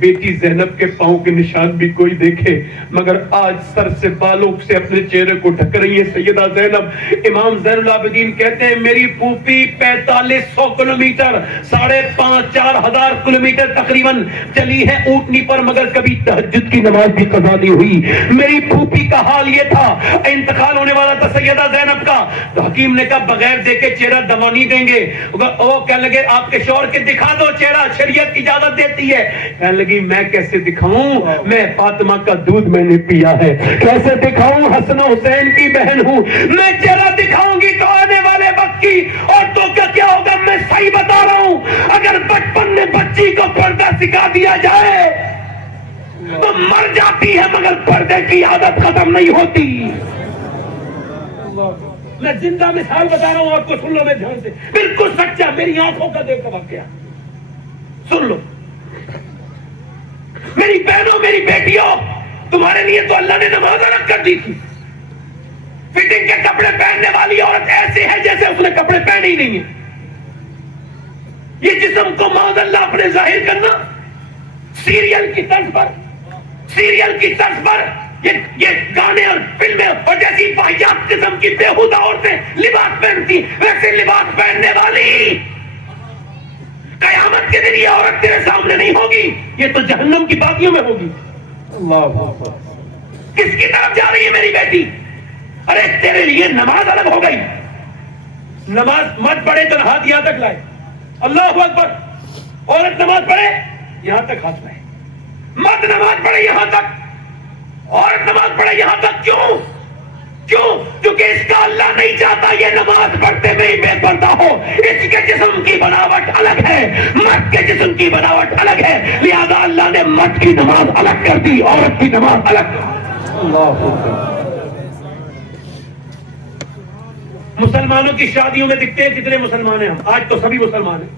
بیٹی زینب کے پاؤں کے نشان بھی کوئی دیکھے، مگر آج سر سے بالوں سے اپنے چہرے کو ڈھک رہی ہے سیدہ زینب۔ امام زین العابدین کہتے ہیں میری پھوپھی 4500 کلومیٹر 5,500-4,000 کلومیٹر تقریباً چلی ہے اونٹنی پر، مگر کبھی تہجد کی نماز بھی قضا نہیں ہوئی۔ میری پھوپھی کا حال یہ تھا، انتقال ہونے والا تھا سیدہ زینب کا، تو حکیم نے کہا بغیر دیکھے چہرہ دوا نہیں دیں گے۔ وہ کہنے لگے آپ کے شوہر کے دکھا دو چہرہ، شریعت اجازت دیتی ہے۔ کہنے لگی میں کیسے دکھاؤں، میں فاطمہ کا دودھ میں نے پیا ہے، کیسے دکھاؤں، حسن و حسین کی بہن ہوں، میں چہرہ دکھاؤں گی تو آنے والے وقت کی اور تو کیا ہوگا، میں صحیح بتا رہا ہوں۔ اگر بچپن میں بچی کو پردہ سکھا دیا جائے تو مر جاتی ہے مگر پردے کی عادت ختم نہیں ہوتی۔ میں زندہ مثال بتا رہا ہوں، آپ کو سن لو میں دھیان سے، بالکل سچا، میری آنکھوں کا دیکھا واقعہ، سن لو۔ میری بہنوں میری بیٹیوں، تمہارے لیے تو اللہ نے نماز الگ کر دی تھی۔ فٹنگ کے کپڑے پہننے والی عورت ایسی ہے جیسے اس نے کپڑے پہنے ہی نہیں ہیں۔ یہ جسم کو معاذ اللہ اپنے ظاہر کرنا سیریل کی طرز پر یہ گانے اور فلمیں اور جیسی واحد قسم کی بےہودہ عورتیں لباس پہنتی، ویسے لباس پہننے والی قیامت کے دن یہ عورت تیرے سامنے نہیں ہوگی، یہ تو جہنم کی باغیوں میں ہوگی۔ اللہ کس کی طرف جا رہی ہے میری بیٹی؟ ارے تیرے لیے نماز الگ ہو گئی، نماز مت پڑھے تو ہاتھ یہاں تک لائے، اللہ اکبر، عورت نماز پڑھے یہاں تک ہاتھ لائے، مرد نماز پڑھے یہاں تک، عورت نماز پڑھے یہاں تک، کیوں؟ کیونکہ اس کا اللہ نہیں چاہتا یہ نماز پڑھتے میں ہی بے پردہ ہو۔ اس کے جسم کی بناوٹ الگ ہے، مرد کے جسم کی بناوٹ الگ ہے، لہذا اللہ نے مرد کی نماز الگ کر دی، عورت کی نماز الگ۔ مسلمانوں کی شادیوں میں دکھتے ہیں کتنے مسلمان ہیں ہم، آج تو سبھی مسلمان ہیں،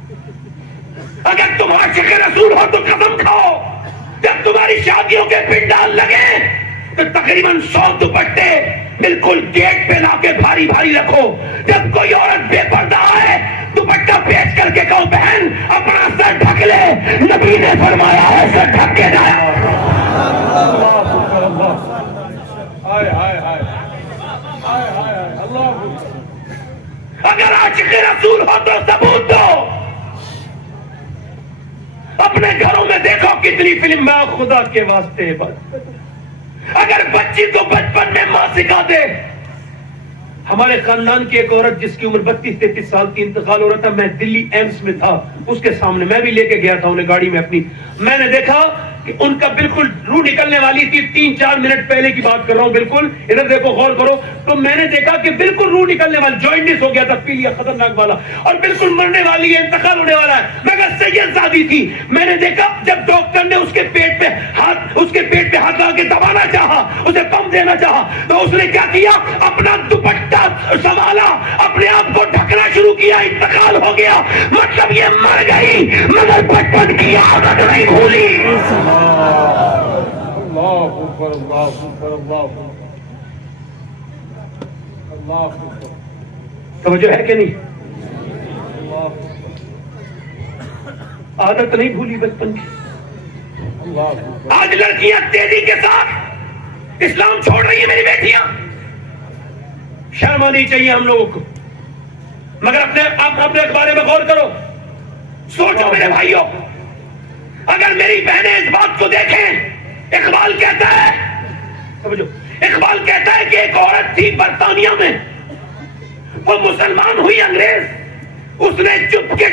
اگر تم عاشق رسول ہو تو قسم کھاؤ جب تمہاری شادیوں کے پنڈال لگے تو تقریباً 100 دوپٹے بالکل گیٹ پہ لا کے بھاری بھاری رکھو. جب کوئی عورت بے پردہ آئے دوپٹہ پیش کر کے کہو بہن اپنا سر ڈھک لے, نبی نے فرمایا ہے سر ڈھک کے جایا. اگر عاشق رسول ہو تو ثبوت دو. اپنے گھروں میں دیکھو کتنی فلم میں خدا کے واسطے بات. اگر بچی کو بچپن میں ماں سکھا دے. ہمارے خاندان کی ایک عورت جس کی عمر 32-33 سال کی انتقال ہو رہا تھا, میں دلی ایمس میں تھا, اس کے سامنے میں بھی لے کے گیا تھا انہیں گاڑی میں اپنی. میں نے دیکھا کہ ان کا بالکل روح نکلنے والی تھی. 3-4 منٹ پہلے کی بات کر رہا ہوں, بالکل ادھر دیکھو غور کرو. تو میں نے دیکھا کہ بالکل روح نکلنے والی, جوائنٹس ہو گیا تھا, پیلیا خطرناک والا, اور بالکل مرنے والی ہے, انتقال ہونے والا ہے, مگر سید زادی تھی. میں نے دیکھا جب ڈاکٹر نے اس کے پیٹ پہ ہاتھ لا کے دبانا چاہا, اسے پمپ دینا چاہا, تو اس نے کیا کیا, اپنا دوپٹہ سنبھالا, اپنے آپ کو ڈھکنا شروع کیا, انتقال ہو گیا. مطلب یہ مر گئی مگر بچپن کی عادت نہیں بھولی. اللہ اکبر, اللہ اکبر, اللہ اکبر. توجہ ہے کہ نہیں؟ عادت نہیں بھولی بچپن کی. آج لڑکیاں تیزی کے ساتھ اسلام چھوڑ رہی ہیں میری بیٹیاں. شرم آنی چاہیے ہم لوگوں کو. مگر اپنے بارے میں غور کرو, سوچو میرے بھائیوں. اگر میری بہنیں اس بات کو دیکھیں, اقبال کہتا ہے, سمجھو, اقبال کہتا ہے کہ ایک عورت تھی برطانیہ میں, وہ مسلمان ہوئی انگریز, اس نے چپ کے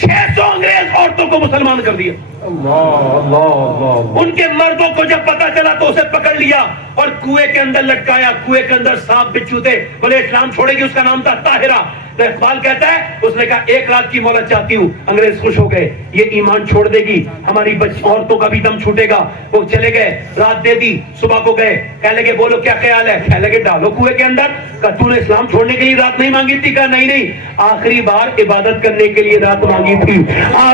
600 انگریز عورتوں کو مسلمان کر دیا. ان کے مردوں کو جب پتا چلا تو اسے پکڑ لیا اور کنویں کے اندر لٹکایا. کنویں کے اندر سانپ بچھو تھے, بولے اسلام چھوڑے گی, اس کا نام تھا طاہرہ. تو اقبال کہتا ہے اس نے کہا 1 رات کی مہلت چاہتی ہوں. انگریز خوش ہو گئے, یہ ایمان چھوڑ دے گی, ہماری عورتوں کا بھی دم چھوٹے گا. وہ چلے گئے, رات دے دی, صبح کو گئے, کہنے لگے بولو کیا خیال ہے, کہنے لگے ڈالو کنویں کے اندر. کہا تو نے اسلام چھوڑنے کے لیے رات نہیں مانگی تھی؟ کہا نہیں, آخری بار عبادت کرنے کے لیے رات مانگی تھی,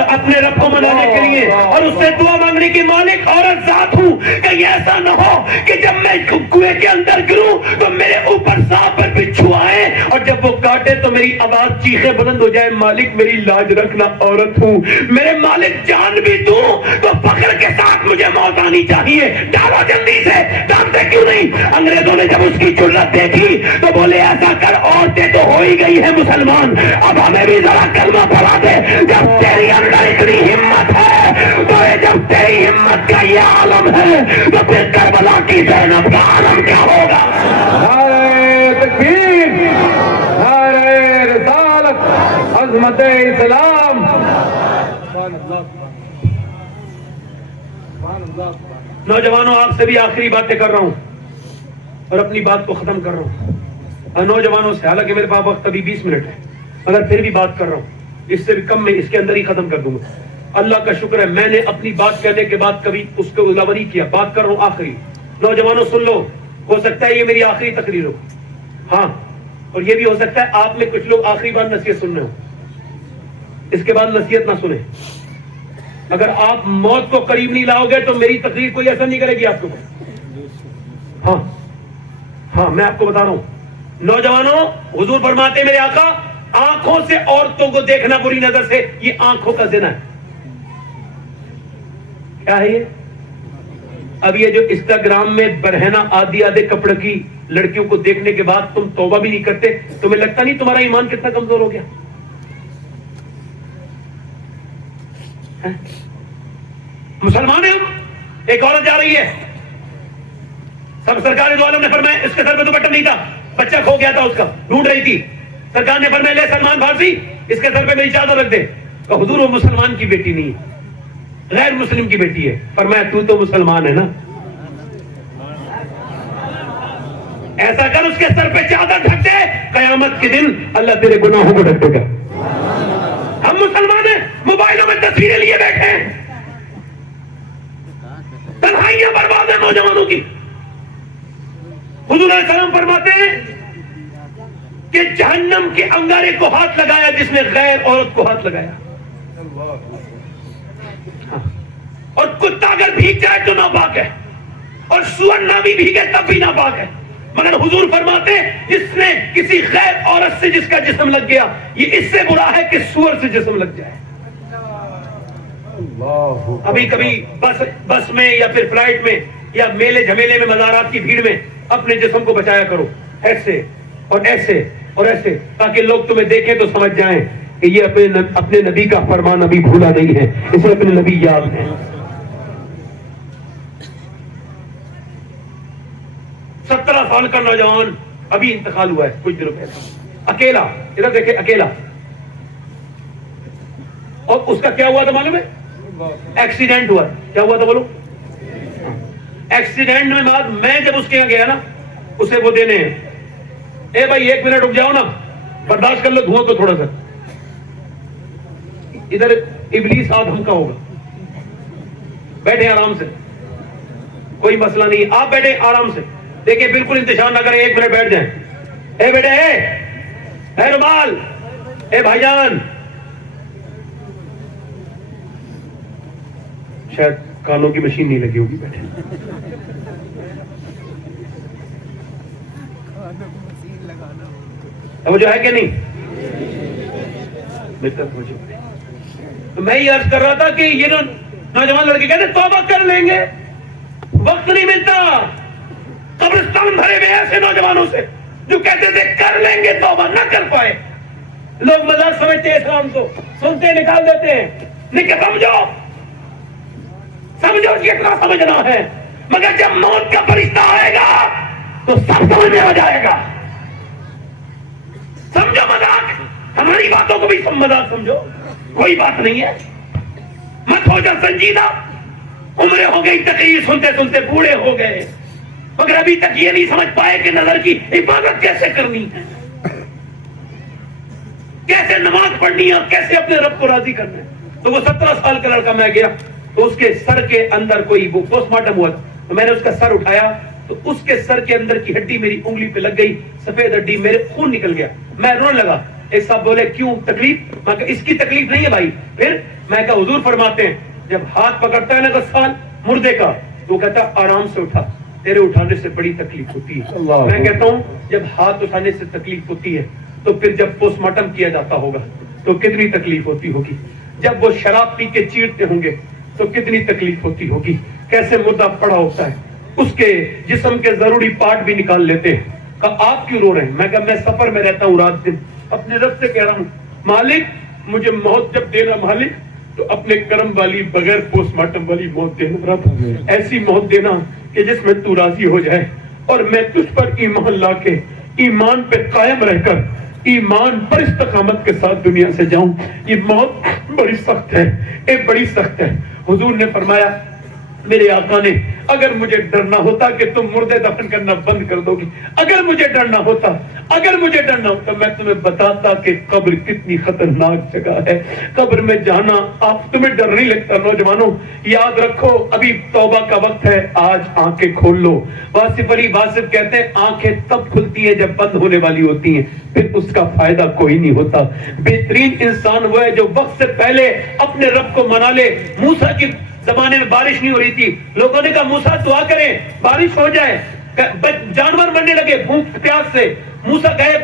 اپنے رب کو منانے کے لیے, اور اس سے دعا مانگنے کی مالک عورت ذات ہوں. کہیں ایسا نہ ہو کہ جب میں کنویں کے اندر گروں تو میرے اوپر سانپ پر بچھو آئے, اور جب وہ کاٹے تو میری آواز چیخے بلند ہو جائے, مالک میری لاج رکھنا, عورت ہوں, میرے مالک جان بھی دوں تو فخر کے ساتھ مجھے موت آنی چاہیے, ڈالو جلدی سے. ڈالتے کیوں نہیں؟ انگریزوں نے جب اس کی جرت دیکھی تو بولے ایسا کر, عورتیں تو ہو ہی گئی ہیں مسلمان, اب ہمیں بھی ذرا کلمہ پڑھا دے. جب تیری اندر اتنی ہمت ہے تو جب تیری ہمت کا یہ عالم ہے تو پھر کربلا کی زینب کا عالم کیا ہوگا؟ نعرہ تکبیر, نعرہ رسالت, عظمت اسلام. نوجوانوں, آپ سے بھی آخری باتیں کر رہا ہوں اور اپنی بات کو ختم کر رہا ہوں. اور نوجوانوں سے, حالانکہ میرے پاس وقت ابھی 20 منٹ ہے, مگر پھر بھی بات کر رہا ہوں, اس سے بھی کم میں اس کے اندر ہی ختم کر دوں گا. اللہ کا شکر ہے میں نے اپنی بات کرنے کے بعد کبھی اس کو علاوہ نہیں کیا. بات کر رہا ہوں آخری. نوجوانوں سن لو, ہو سکتا ہے یہ میری آخری تقریر ہو, ہاں, اور یہ بھی ہو سکتا ہے آپ میں کچھ لوگ آخری بار نصیحت سننے ہو, اس کے بعد نصیحت نہ سنیں. اگر آپ موت کو قریب نہیں لاؤ گے تو میری تقریر کوئی اثر نہیں کرے گی آپ کو. ہاں میں آپ کو بتا رہا ہوں. نوجوانوں, حضور فرماتے ہیں میرے آقا, آنکھوں سے عورتوں کو دیکھنا بری نظر سے, یہ آنکھوں کا زنا ہے. کیا ہے یہ؟ اب یہ جو انسٹاگرام میں برہنہ آدھے کپڑے کی لڑکیوں کو دیکھنے کے بعد تم توبہ بھی نہیں کرتے, تمہیں لگتا نہیں تمہارا ایمان کتنا کمزور ہو گیا؟ مسلمان ہیں ہم. ایک عورت جا رہی ہے, سب سرکار دو عالم نے فرمایا اس کے سر پہ دوپٹہ نہیں تھا, بچہ کھو گیا تھا, اس کا ڈھونڈ رہی تھی. سرکار نے فرمایا لے سلمان فارسی, اس کے سر پہ میری چادر رکھ دے. کہ حضور وہ مسلمان کی بیٹی نہیں ہے, غیر مسلم کی بیٹی ہے. فرمایا تو مسلمان ہے نا, ایسا کر اس کے سر پہ چادر ڈھک دے, قیامت کے دن اللہ تیرے گناہوں کو ڈھک دے گا. ہم مسلمان ہیں, موبائلوں میں تصویریں لیے بیٹھے ہیں, تنہائیاں برباد ہیں نوجوانوں کی. حضور علیہ السلام فرماتے ہیں کہ جہنم کے انگارے کو ہاتھ لگایا جس نے غیر عورت کو ہاتھ لگایا. اور کتا اگر بھیگ جائے تو ناپاک ہے، اور سور نہ بھی بھیگے تب بھی ناپاک ہے، مگر حضور فرماتے ہیں جس نے کسی غیر عورت سے جس کا جسم لگ گیا یہ اس سے برا ہے کہ سور سے جسم لگ جائے۔ ابھی کبھی بس میں یا پھر فلائٹ میں یا میلے جھمیلے میں مزارات کی بھیڑ میں اپنے جسم کو بچایا کرو، ایسے اور ایسے اور ایسے، تاکہ لوگ تمہیں دیکھیں تو سمجھ جائیں کہ یہ اپنے نبی کا فرمان ابھی بھولا نہیں ہے، اسے اپنے نبی یاد ہے۔ 17 سال کا نوجوان ابھی انتقال ہوا ہے کچھ دنوں پہلے، اکیلا، ادھر دیکھیں اکیلا، اور اس کا کیا ہوا تھا معلوم ہے؟ ایکسیڈنٹ ہوا۔ کیا ہوا تھا بولو؟ ایکسیڈنٹ میں بعد میں جب اس کے یہاں گیا نا اسے وہ دینے ہیں، اے بھائی 1 منٹ رک جاؤ نا، برداشت کر لو دھواں تو تھوڑا سا، ادھر ابلیس آدم کا ہوگا، بیٹھے آرام سے، کوئی مسئلہ نہیں، آپ بیٹھے آرام سے، دیکھیں بالکل انتشار نہ کریں، 1 منٹ بیٹھ جائیں، اے بیٹے اے رومال، اے بھائی جان، شاید کانوں کی مشین نہیں لگی ہوگی، بیٹھے وہ جو ہے کہ نہیں، تو میں یہ عرض کر رہا تھا کہ یہ نوجوان لڑکے کہتے توبہ کر لیں گے، وقت نہیں ملتا، قبرستان بھرے ہوئے ایسے نوجوانوں سے جو کہتے تھے کر لیں گے توبہ، نہ کر پائے، لوگ مذاق سمجھتے ہیں اسلام کو، سنتے نکال دیتے ہیں، لیکن سمجھو کتنا سمجھنا ہے، مگر جب موت کا فرشتہ آئے گا تو سب سمجھ میں آ جائے گا۔ سمجھو مذاق، ہماری باتوں کو بھی مذاق سمجھو، کوئی بات نہیں ہے، مت ہو جا سنجیدہ، عمریں ہو گئی تقریر سنتے سنتے بوڑھے ہو گئے، مگر ابھی تک یہ نہیں سمجھ پائے کہ نظر کی حفاظت کیسے کرنی ہے، کیسے نماز پڑھنی ہے، کیسے اپنے رب کو راضی کرنا ہے۔ تو وہ 17 سال کا لڑکا، میں گیا تو اس کے سر کے اندر کوئی وہ پوسٹ مارٹم ہوا، تو میں نے اس کا سر اٹھایا تو اس کے سر کے اندر کی ہڈی میری انگلی پہ لگ گئی، سفید ہڈی، میرے خون نکل گیا، میں رونے لگا۔ ایک صاحب بولے کیوں تکلیف؟ میں کہا اس کی تکلیف نہیں ہے بھائی، پھر میں کہا حضور فرماتے ہیں جب ہاتھ پکڑتا ہے نا غسال مردے کا تو کہتا آرام سے اٹھا، تیرے اٹھانے سے بڑی تکلیف ہوتی ہے۔ میں کہتا ہوں جب ہاتھ اٹھانے سے تکلیف ہوتی ہے تو پھر جب پوسٹ مارٹم کیا جاتا ہوگا تو کتنی تکلیف ہوتی ہوگی، جب وہ شراب پی کے چیرتے ہوں گے تو کتنی تکلیف ہوتی ہوگی، کیسے مردہ پڑا ہوتا ہے، اس کے جسم کے ضروری پارٹ بھی نکال لیتے ہیں۔ کہا آپ کیوں رو رہے ہیں؟ میں کہا میں سفر میں رہتا ہوں رات دن، اپنے رب سے کہہ رہا ہوں مالک مجھے موت جب دینا مالک تو اپنے کرم والی بغیر پوسٹ مارٹم والی موت دینا رب، ایسی موت دینا کہ جس میں تو راضی ہو جائے اور میں تجھ پر ایمان لا کے ایمان پہ قائم رہ کر ایمان پر استقامت کے ساتھ دنیا سے جاؤں۔ یہ موت بڑی سخت ہے، ایک بڑی سخت ہے۔ حضور نے فرمایا میرے آقا نے اگر مجھے ڈرنا ہوتا کہ تم مردے دفن کرنا بند کر دو گی، اگر مجھے ڈرنا ہوتا میں تمہیں بتاتا کہ قبر کتنی خطرناک جگہ ہے، قبر میں جانا آپ تمہیں ڈر نہیں لگتا۔ نوجوانوں یاد رکھو ابھی توبہ کا وقت ہے، آج آنکھیں کھول لو۔ واصف علی واصف کہتے ہیں آنکھیں تب کھلتی ہیں جب بند ہونے والی ہوتی ہیں، پھر اس کا فائدہ کوئی نہیں ہوتا۔ بہترین انسان وہ ہے جو وقت سے پہلے اپنے رب کو منا لے۔ موسیٰ کی زمانے میں بارش نہیں ہو رہی تھی، لوگوں نے کہا موسیٰ دعا کریں بارش ہو جائے، جانور مرنے لگے بھوک پیاس سے، موسیٰ گئے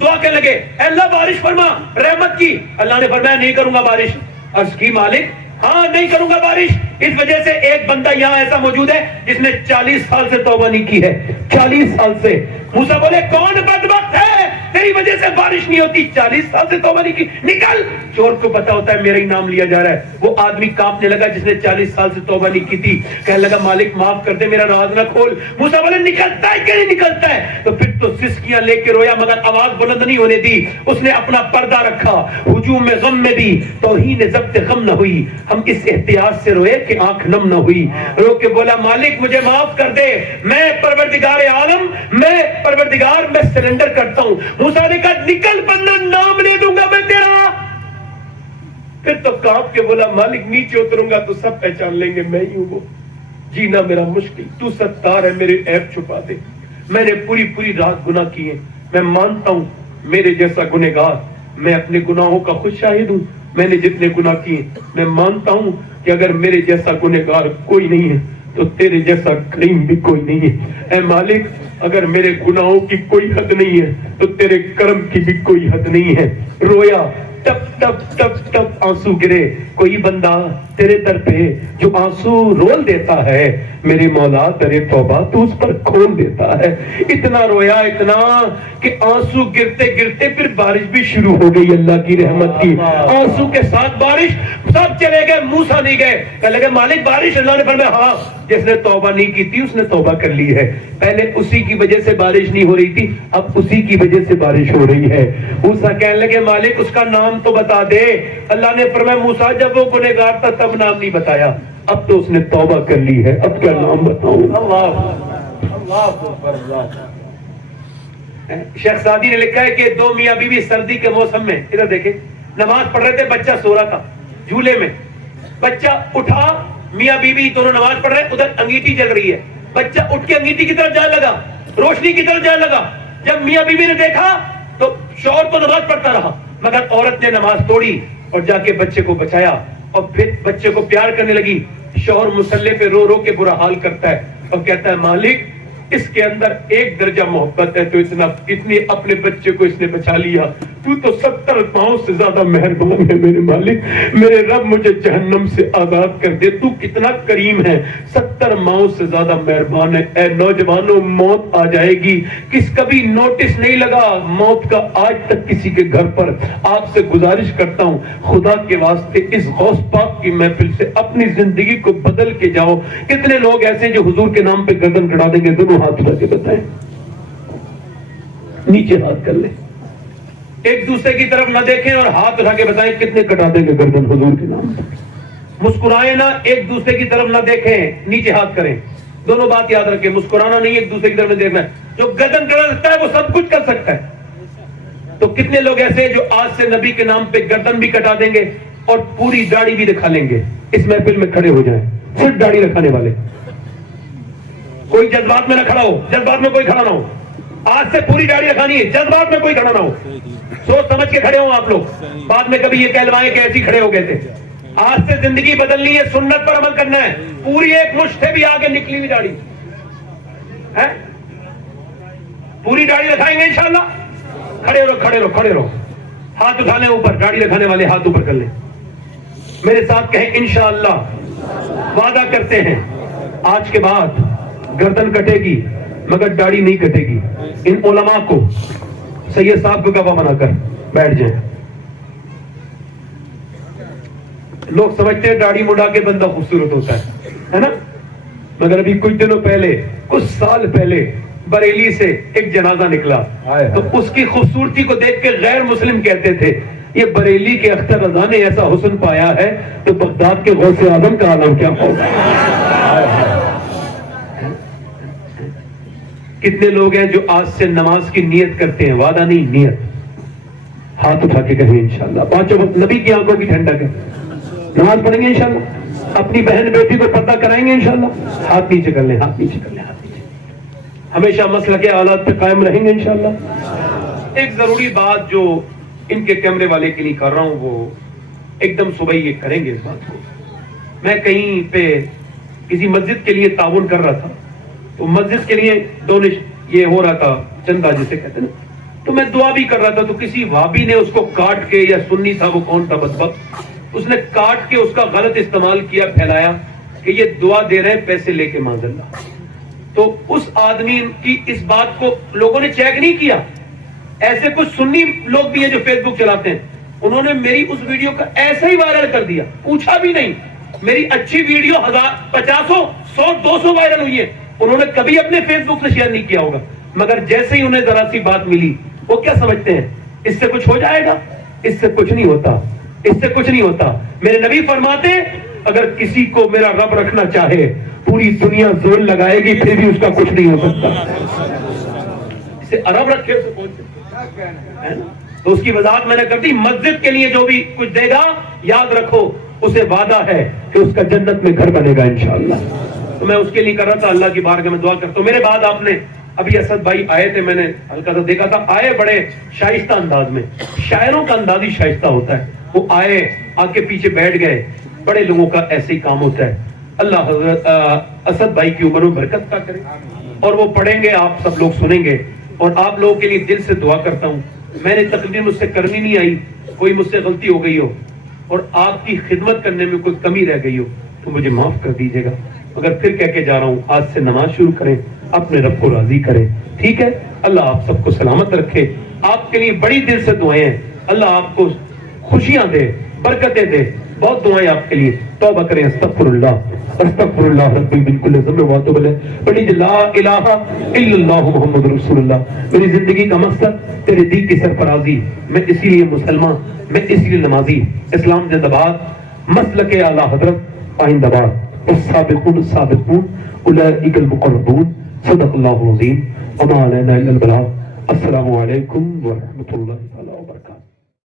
دعا کرنے لگے اے اللہ بارش فرما رحمت کی، اللہ نے فرمایا نہیں کروں گا بارش۔ عرض کی مالک ہاں نہیں کروں گا بارش، اس وجہ سے ایک بندہ یہاں ایسا موجود ہے جس نے 40 سال سے توبہ نہیں کی ہے، 40 سال سے۔ موسیٰ بولے کون بدبخت ہے تیری وجہ سے بارش نہیں ہوتی، 40 سال سے توبہ نہیں کی، نکل۔ چور کو پتا ہوتا ہے میرا ہی نام لیا جا رہا ہے، وہ آدمی کانپنے لگا جس نے 40 سال سے توبہ نہیں کی تھی، کہنے لگا مالک معاف کر دے میرا راز نہ کھول۔ موسیٰ بولے نکلتا ہے کہ نہیں نکلتا ہے؟ تو پھر تو سسکیاں لے کے رویا مگر آواز بلند نہیں ہونے دی، اس نے اپنا پردہ رکھا، ہجوم غم میں بھی توہین ضبط غم نہ ہوئی، ہم اس احتیاط سے روئے کہ آنکھ نم نہ ہوئی۔ رو کے بولا مالک مجھے معاف کر دے، میں پروردگار عالم، میں سرنڈر کرتا ہوں۔ موسیٰ نے کہا نکل بندہ نام لے دوں گا میں تیرا۔ پھر تو کانپ کے بولا مالک نیچے اتروں گا تو سب پہچان لیں گے میں ہی ہوں وہ، جینا میرا مشکل، تو ستار ہے میرے عیب چھپا دے۔ میں نے پوری رات گناہ کیے، میں مانتا ہوں میرے جیسا گنہگار، میں اپنے گناہوں کا خود شاہد ہوں، میں نے جتنے گناہ کیے میں مانتا ہوں کہ اگر میرے جیسا گنہگار کوئی نہیں ہے تو تیرے جیسا کریم بھی کوئی نہیں ہے. اے مالک اگر میرے گناہوں کی کوئی حد نہیں ہے تو تیرے کرم کی بھی کوئی حد نہیں ہے. رویا ٹپ ٹپ ٹپ ٹپ آنسو گرے. کوئی بندہ تیرے در پہ جو آنسو رول دیتا ہے میرے مولا تیرے توبہ تو اس پر کھول دیتا ہے. اتنا رویا اتنا کہ آنسو گرتے گرتے پھر بارش بھی شروع ہو گئی اللہ کی رحمت کی. آنسو کے ساتھ بارش. سب چلے گئے موسیٰ نہیں گئے. کہنے لگے مالک بارش. اللہ نے فرمایا ہاں جس نے توبہ نہیں کی تھی اس نے توبہ کر لی ہے. پہلے اسی کی وجہ سے بارش نہیں ہو رہی تھی اب اسی کی وجہ سے بارش ہو رہی ہے. موسیٰ کہنے لگے مالک اس کا نام تو بتا دے. اللہ نے فرمایا موسیٰ جب وہ گنہگار تھا تب نام نہیں بتایا اب تو اس نے توبہ کر لی ہے اب کیا نام بتاؤں. شیخ سعدی نے لکھا ہے کہ دو میاں بیوی سردی کے موسم میں ادھر دیکھیں نماز پڑھ رہے تھے. بچہ سو رہا تھا جھولے میں. بچہ اٹھا میاں بیوی دونوں نماز پڑھ رہے ادھر انگیٹھی جل رہی ہے. بچہ اٹھ کے انگیٹھی کی طرف جانے لگا روشنی کی طرف جانے لگا. جب میاں بیوی نے دیکھا تو شوہر تو نماز پڑھتا رہا مگر عورت نے نماز توڑی اور جا کے بچے کو بچایا اور پھر بچے کو پیار کرنے لگی. شوہر مصلے پہ رو رو کے برا حال کرتا ہے اور کہتا ہے مالک اس کے اندر ایک درجہ محبت ہے تو اتنی اپنے بچے کو اس نے بچا لیا. تو 70 پاؤں سے زیادہ مہربان ہے میرے مالک. میرے رب مجھے جہنم سے آزاد کر دے. تو کتنا کریم ہے 70 ماؤں سے زیادہ مہربان ہے. اے نوجوانوں موت آ جائے گی. کبھی نوٹس نہیں لگا موت کا آج تک کسی کے گھر پر. آپ سے گزارش کرتا ہوں خدا کے واسطے اس غوث پاک کی محفل سے اپنی زندگی کو بدل کے جاؤ. کتنے لوگ ایسے ہیں جو حضور کے نام پہ گردن کٹا دیں گے. دونوں ہاتھ اٹھا کے بتائیں نیچے ہاتھ کر لیں. ایک دوسرے کی طرف نہ دیکھیں اور ہاتھ اٹھا کے بتائیں کتنے کٹا دیں گے گردن حضور کے نام پہ. مسکرائیں نہ ایک دوسرے کی طرف نہ دیکھیں نیچے ہاتھ کریں. دونوں بات یاد رکھیں مسکرانا نہیں ایک دوسرے کی طرف نہ دیکھنا. جو گردن کٹا سکتا ہے وہ سب کچھ کر سکتا ہے. تو کتنے لوگ ایسے ہیں جو آج سے نبی کے نام پہ گردن بھی کٹا دیں گے اور پوری داڑھی بھی دکھا لیں گے. اس محفل میں کھڑے ہو جائیں صرف داڑھی رکھانے والے. کوئی جذبات میں نہ کھڑا ہو. جذبات میں کوئی کھڑا نہ ہو. آج سے پوری داڑھی رکھانی ہے. جذبات میں کوئی کھڑا نہ ہو. سوچ سمجھ کے کھڑے ہوں آپ لوگ. بعد میں کبھی یہ کہلوائیں کہ ایسی کھڑے ہو گئے تھے. آج سے زندگی بدلنی ہے. سنت پر عمل کرنا ہے. پوری ایک مشت سے بھی آگے نکلی ہوئی داڑھی ہے. پوری داڑھی رکھائیں گے انشاءاللہ. کھڑے رہو کھڑے رہو کھڑے رہو. ہاتھ اٹھا لیں اوپر. داڑھی رکھانے والے ہاتھ اوپر کر لیں. میرے ساتھ کہیں انشاءاللہ. وعدہ کرتے ہیں آج کے بعد گردن کٹے گی مگر داڑھی نہیں کٹے گی. ان علماء کو سید صاحب کو گواہ بنا کر بیٹھ جائیں. لوگ سمجھتے ہیں داڑھی مڈا کے بندہ خوبصورت ہوتا ہے نا. مگر ابھی کچھ دنوں پہلے کچھ سال پہلے بریلی سے ایک جنازہ نکلا تو اس کی خوبصورتی کو دیکھ کے غیر مسلم کہتے تھے یہ بریلی کے اختر رضا نے ایسا حسن پایا ہے تو بغداد کے غوث اعظم کا عالم کیا ہوگا. کتنے لوگ ہیں جو آج سے نماز کی نیت کرتے ہیں. وعدہ نہیں نیت. ہاتھ اٹھا کے کہیں انشاءاللہ. پانچوں وقت نبی کی آنکھوں کی ٹھنڈک ہے. نماز پڑھیں گے انشاءاللہ. اپنی بہن بیٹی کو پردہ کرائیں گے انشاءاللہ. ہاتھ نیچے کر لیں. ہاتھ نیچے کر لیں. ہاتھ نیچے. ہمیشہ مسلک اولاد پہ قائم رہیں گے انشاءاللہ. ایک ضروری بات جو ان کے کیمرے والے کے لیے کر رہا ہوں وہ ایک دم صبح یہ کریں گے اس بات کو. میں کہیں پہ کسی مسجد کے لیے تعاون کر رہا تھا تو مسجد کے لیے ڈونیش یہ ہو رہا تھا چندہ جسے کہتے ہیں نا. تو میں دعا بھی کر رہا تھا تو کسی وہابی نے اس کو کاٹ کے یا سنی تھا وہ کون تھا بدبخت اس نے کاٹ کے اس کا غلط استعمال کیا پھیلایا کہ یہ دعا دے رہے ہیں پیسے لے کے معاذ اللہ. تو اس آدمی کی اس بات کو لوگوں نے چیک نہیں کیا. ایسے کچھ سنی لوگ بھی ہیں جو فیس بک چلاتے ہیں. انہوں نے میری اس ویڈیو کا ایسے ہی وائرل کر دیا. پوچھا بھی نہیں. میری اچھی ویڈیو 50 100 200 وائرل ہوئی ہے. انہوں نے کبھی اپنے فیس بک سے شیئر نہیں کیا ہوگا. مگر جیسے ہی انہیں ذرا سی بات ملی وہ کیا سمجھتے ہیں اس سے کچھ ہو جائے گا. اس سے کچھ نہیں ہوتا. اس سے کچھ نہیں ہوتا. میرے نبی فرماتے اگر کسی کو میرا رب رکھنا چاہے پوری دنیا زور لگائے گی پھر بھی اس کا کچھ نہیں ہو سکتا. اسے عرب رکھے اسے پہنچے تو اس کی وضاحت میں نے کر دی. مسجد کے لیے جو بھی کچھ دے گا یاد رکھو اسے وعدہ ہے کہ اس کا جنت میں گھر بنے گا انشاءاللہ. تو میں اس کے لیے کر رہا تھا. اللہ کی بارگاہ میں دعا کرتا ہوں. میرے بعد آپ نے ابھی اسد بھائی آئے تھے. میں نے ہلکا سا دیکھا تھا. آئے بڑے شائستہ انداز میں. شاعروں کا انداز ہی شائستہ ہوتا ہے. وہ آئے آ کے پیچھے بیٹھ گئے. بڑے لوگوں کا ایسے ہی کام ہوتا ہے. اللہ حضرت اسد بھائی کی عمر میں برکت عطا کرے, اور وہ پڑھیں گے, آپ سب لوگ سنیں گے, اور آپ لوگوں کے لیے دل سے دعا کرتا ہوں. میں نے تقریر مجھ سے کرنی نہیں آئی, کوئی مجھ سے غلطی ہو گئی ہو اور آپ کی خدمت کرنے میں کوئی کمی رہ گئی ہو تو مجھے معاف کر دیجیے گا. مگر پھر کہہ کے جا رہا ہوں, آج سے نماز شروع کریں, اپنے رب کو راضی کریں, ٹھیک ہے؟ اللہ آپ سب کو سلامت رکھے. آپ کے لیے بڑی دل سے دعائیں ہیں, اللہ آپ کو خوشیاں دے, برکتیں دے. بہت دعائیں آپ کے لیے. توبہ کریں. استغفر اللہ ربی من کل ذنب واتوب الیہ بڑی لا الہ الا اللہ محمد رسول اللہ. میری زندگی کا مقصد تیرے دین کی سرفرازی. میں اسی لیے مسلمان, میں اسی لیے نمازی. اسلام زندہ باد, مسلک اعلی حضرت آئندہ باد. السابقون السابقون اولئک المقربون. صدق اللہ العظیم وما علینا الا البلاغ. السلام علیکم ورحمۃ اللہ وبرکاتہ.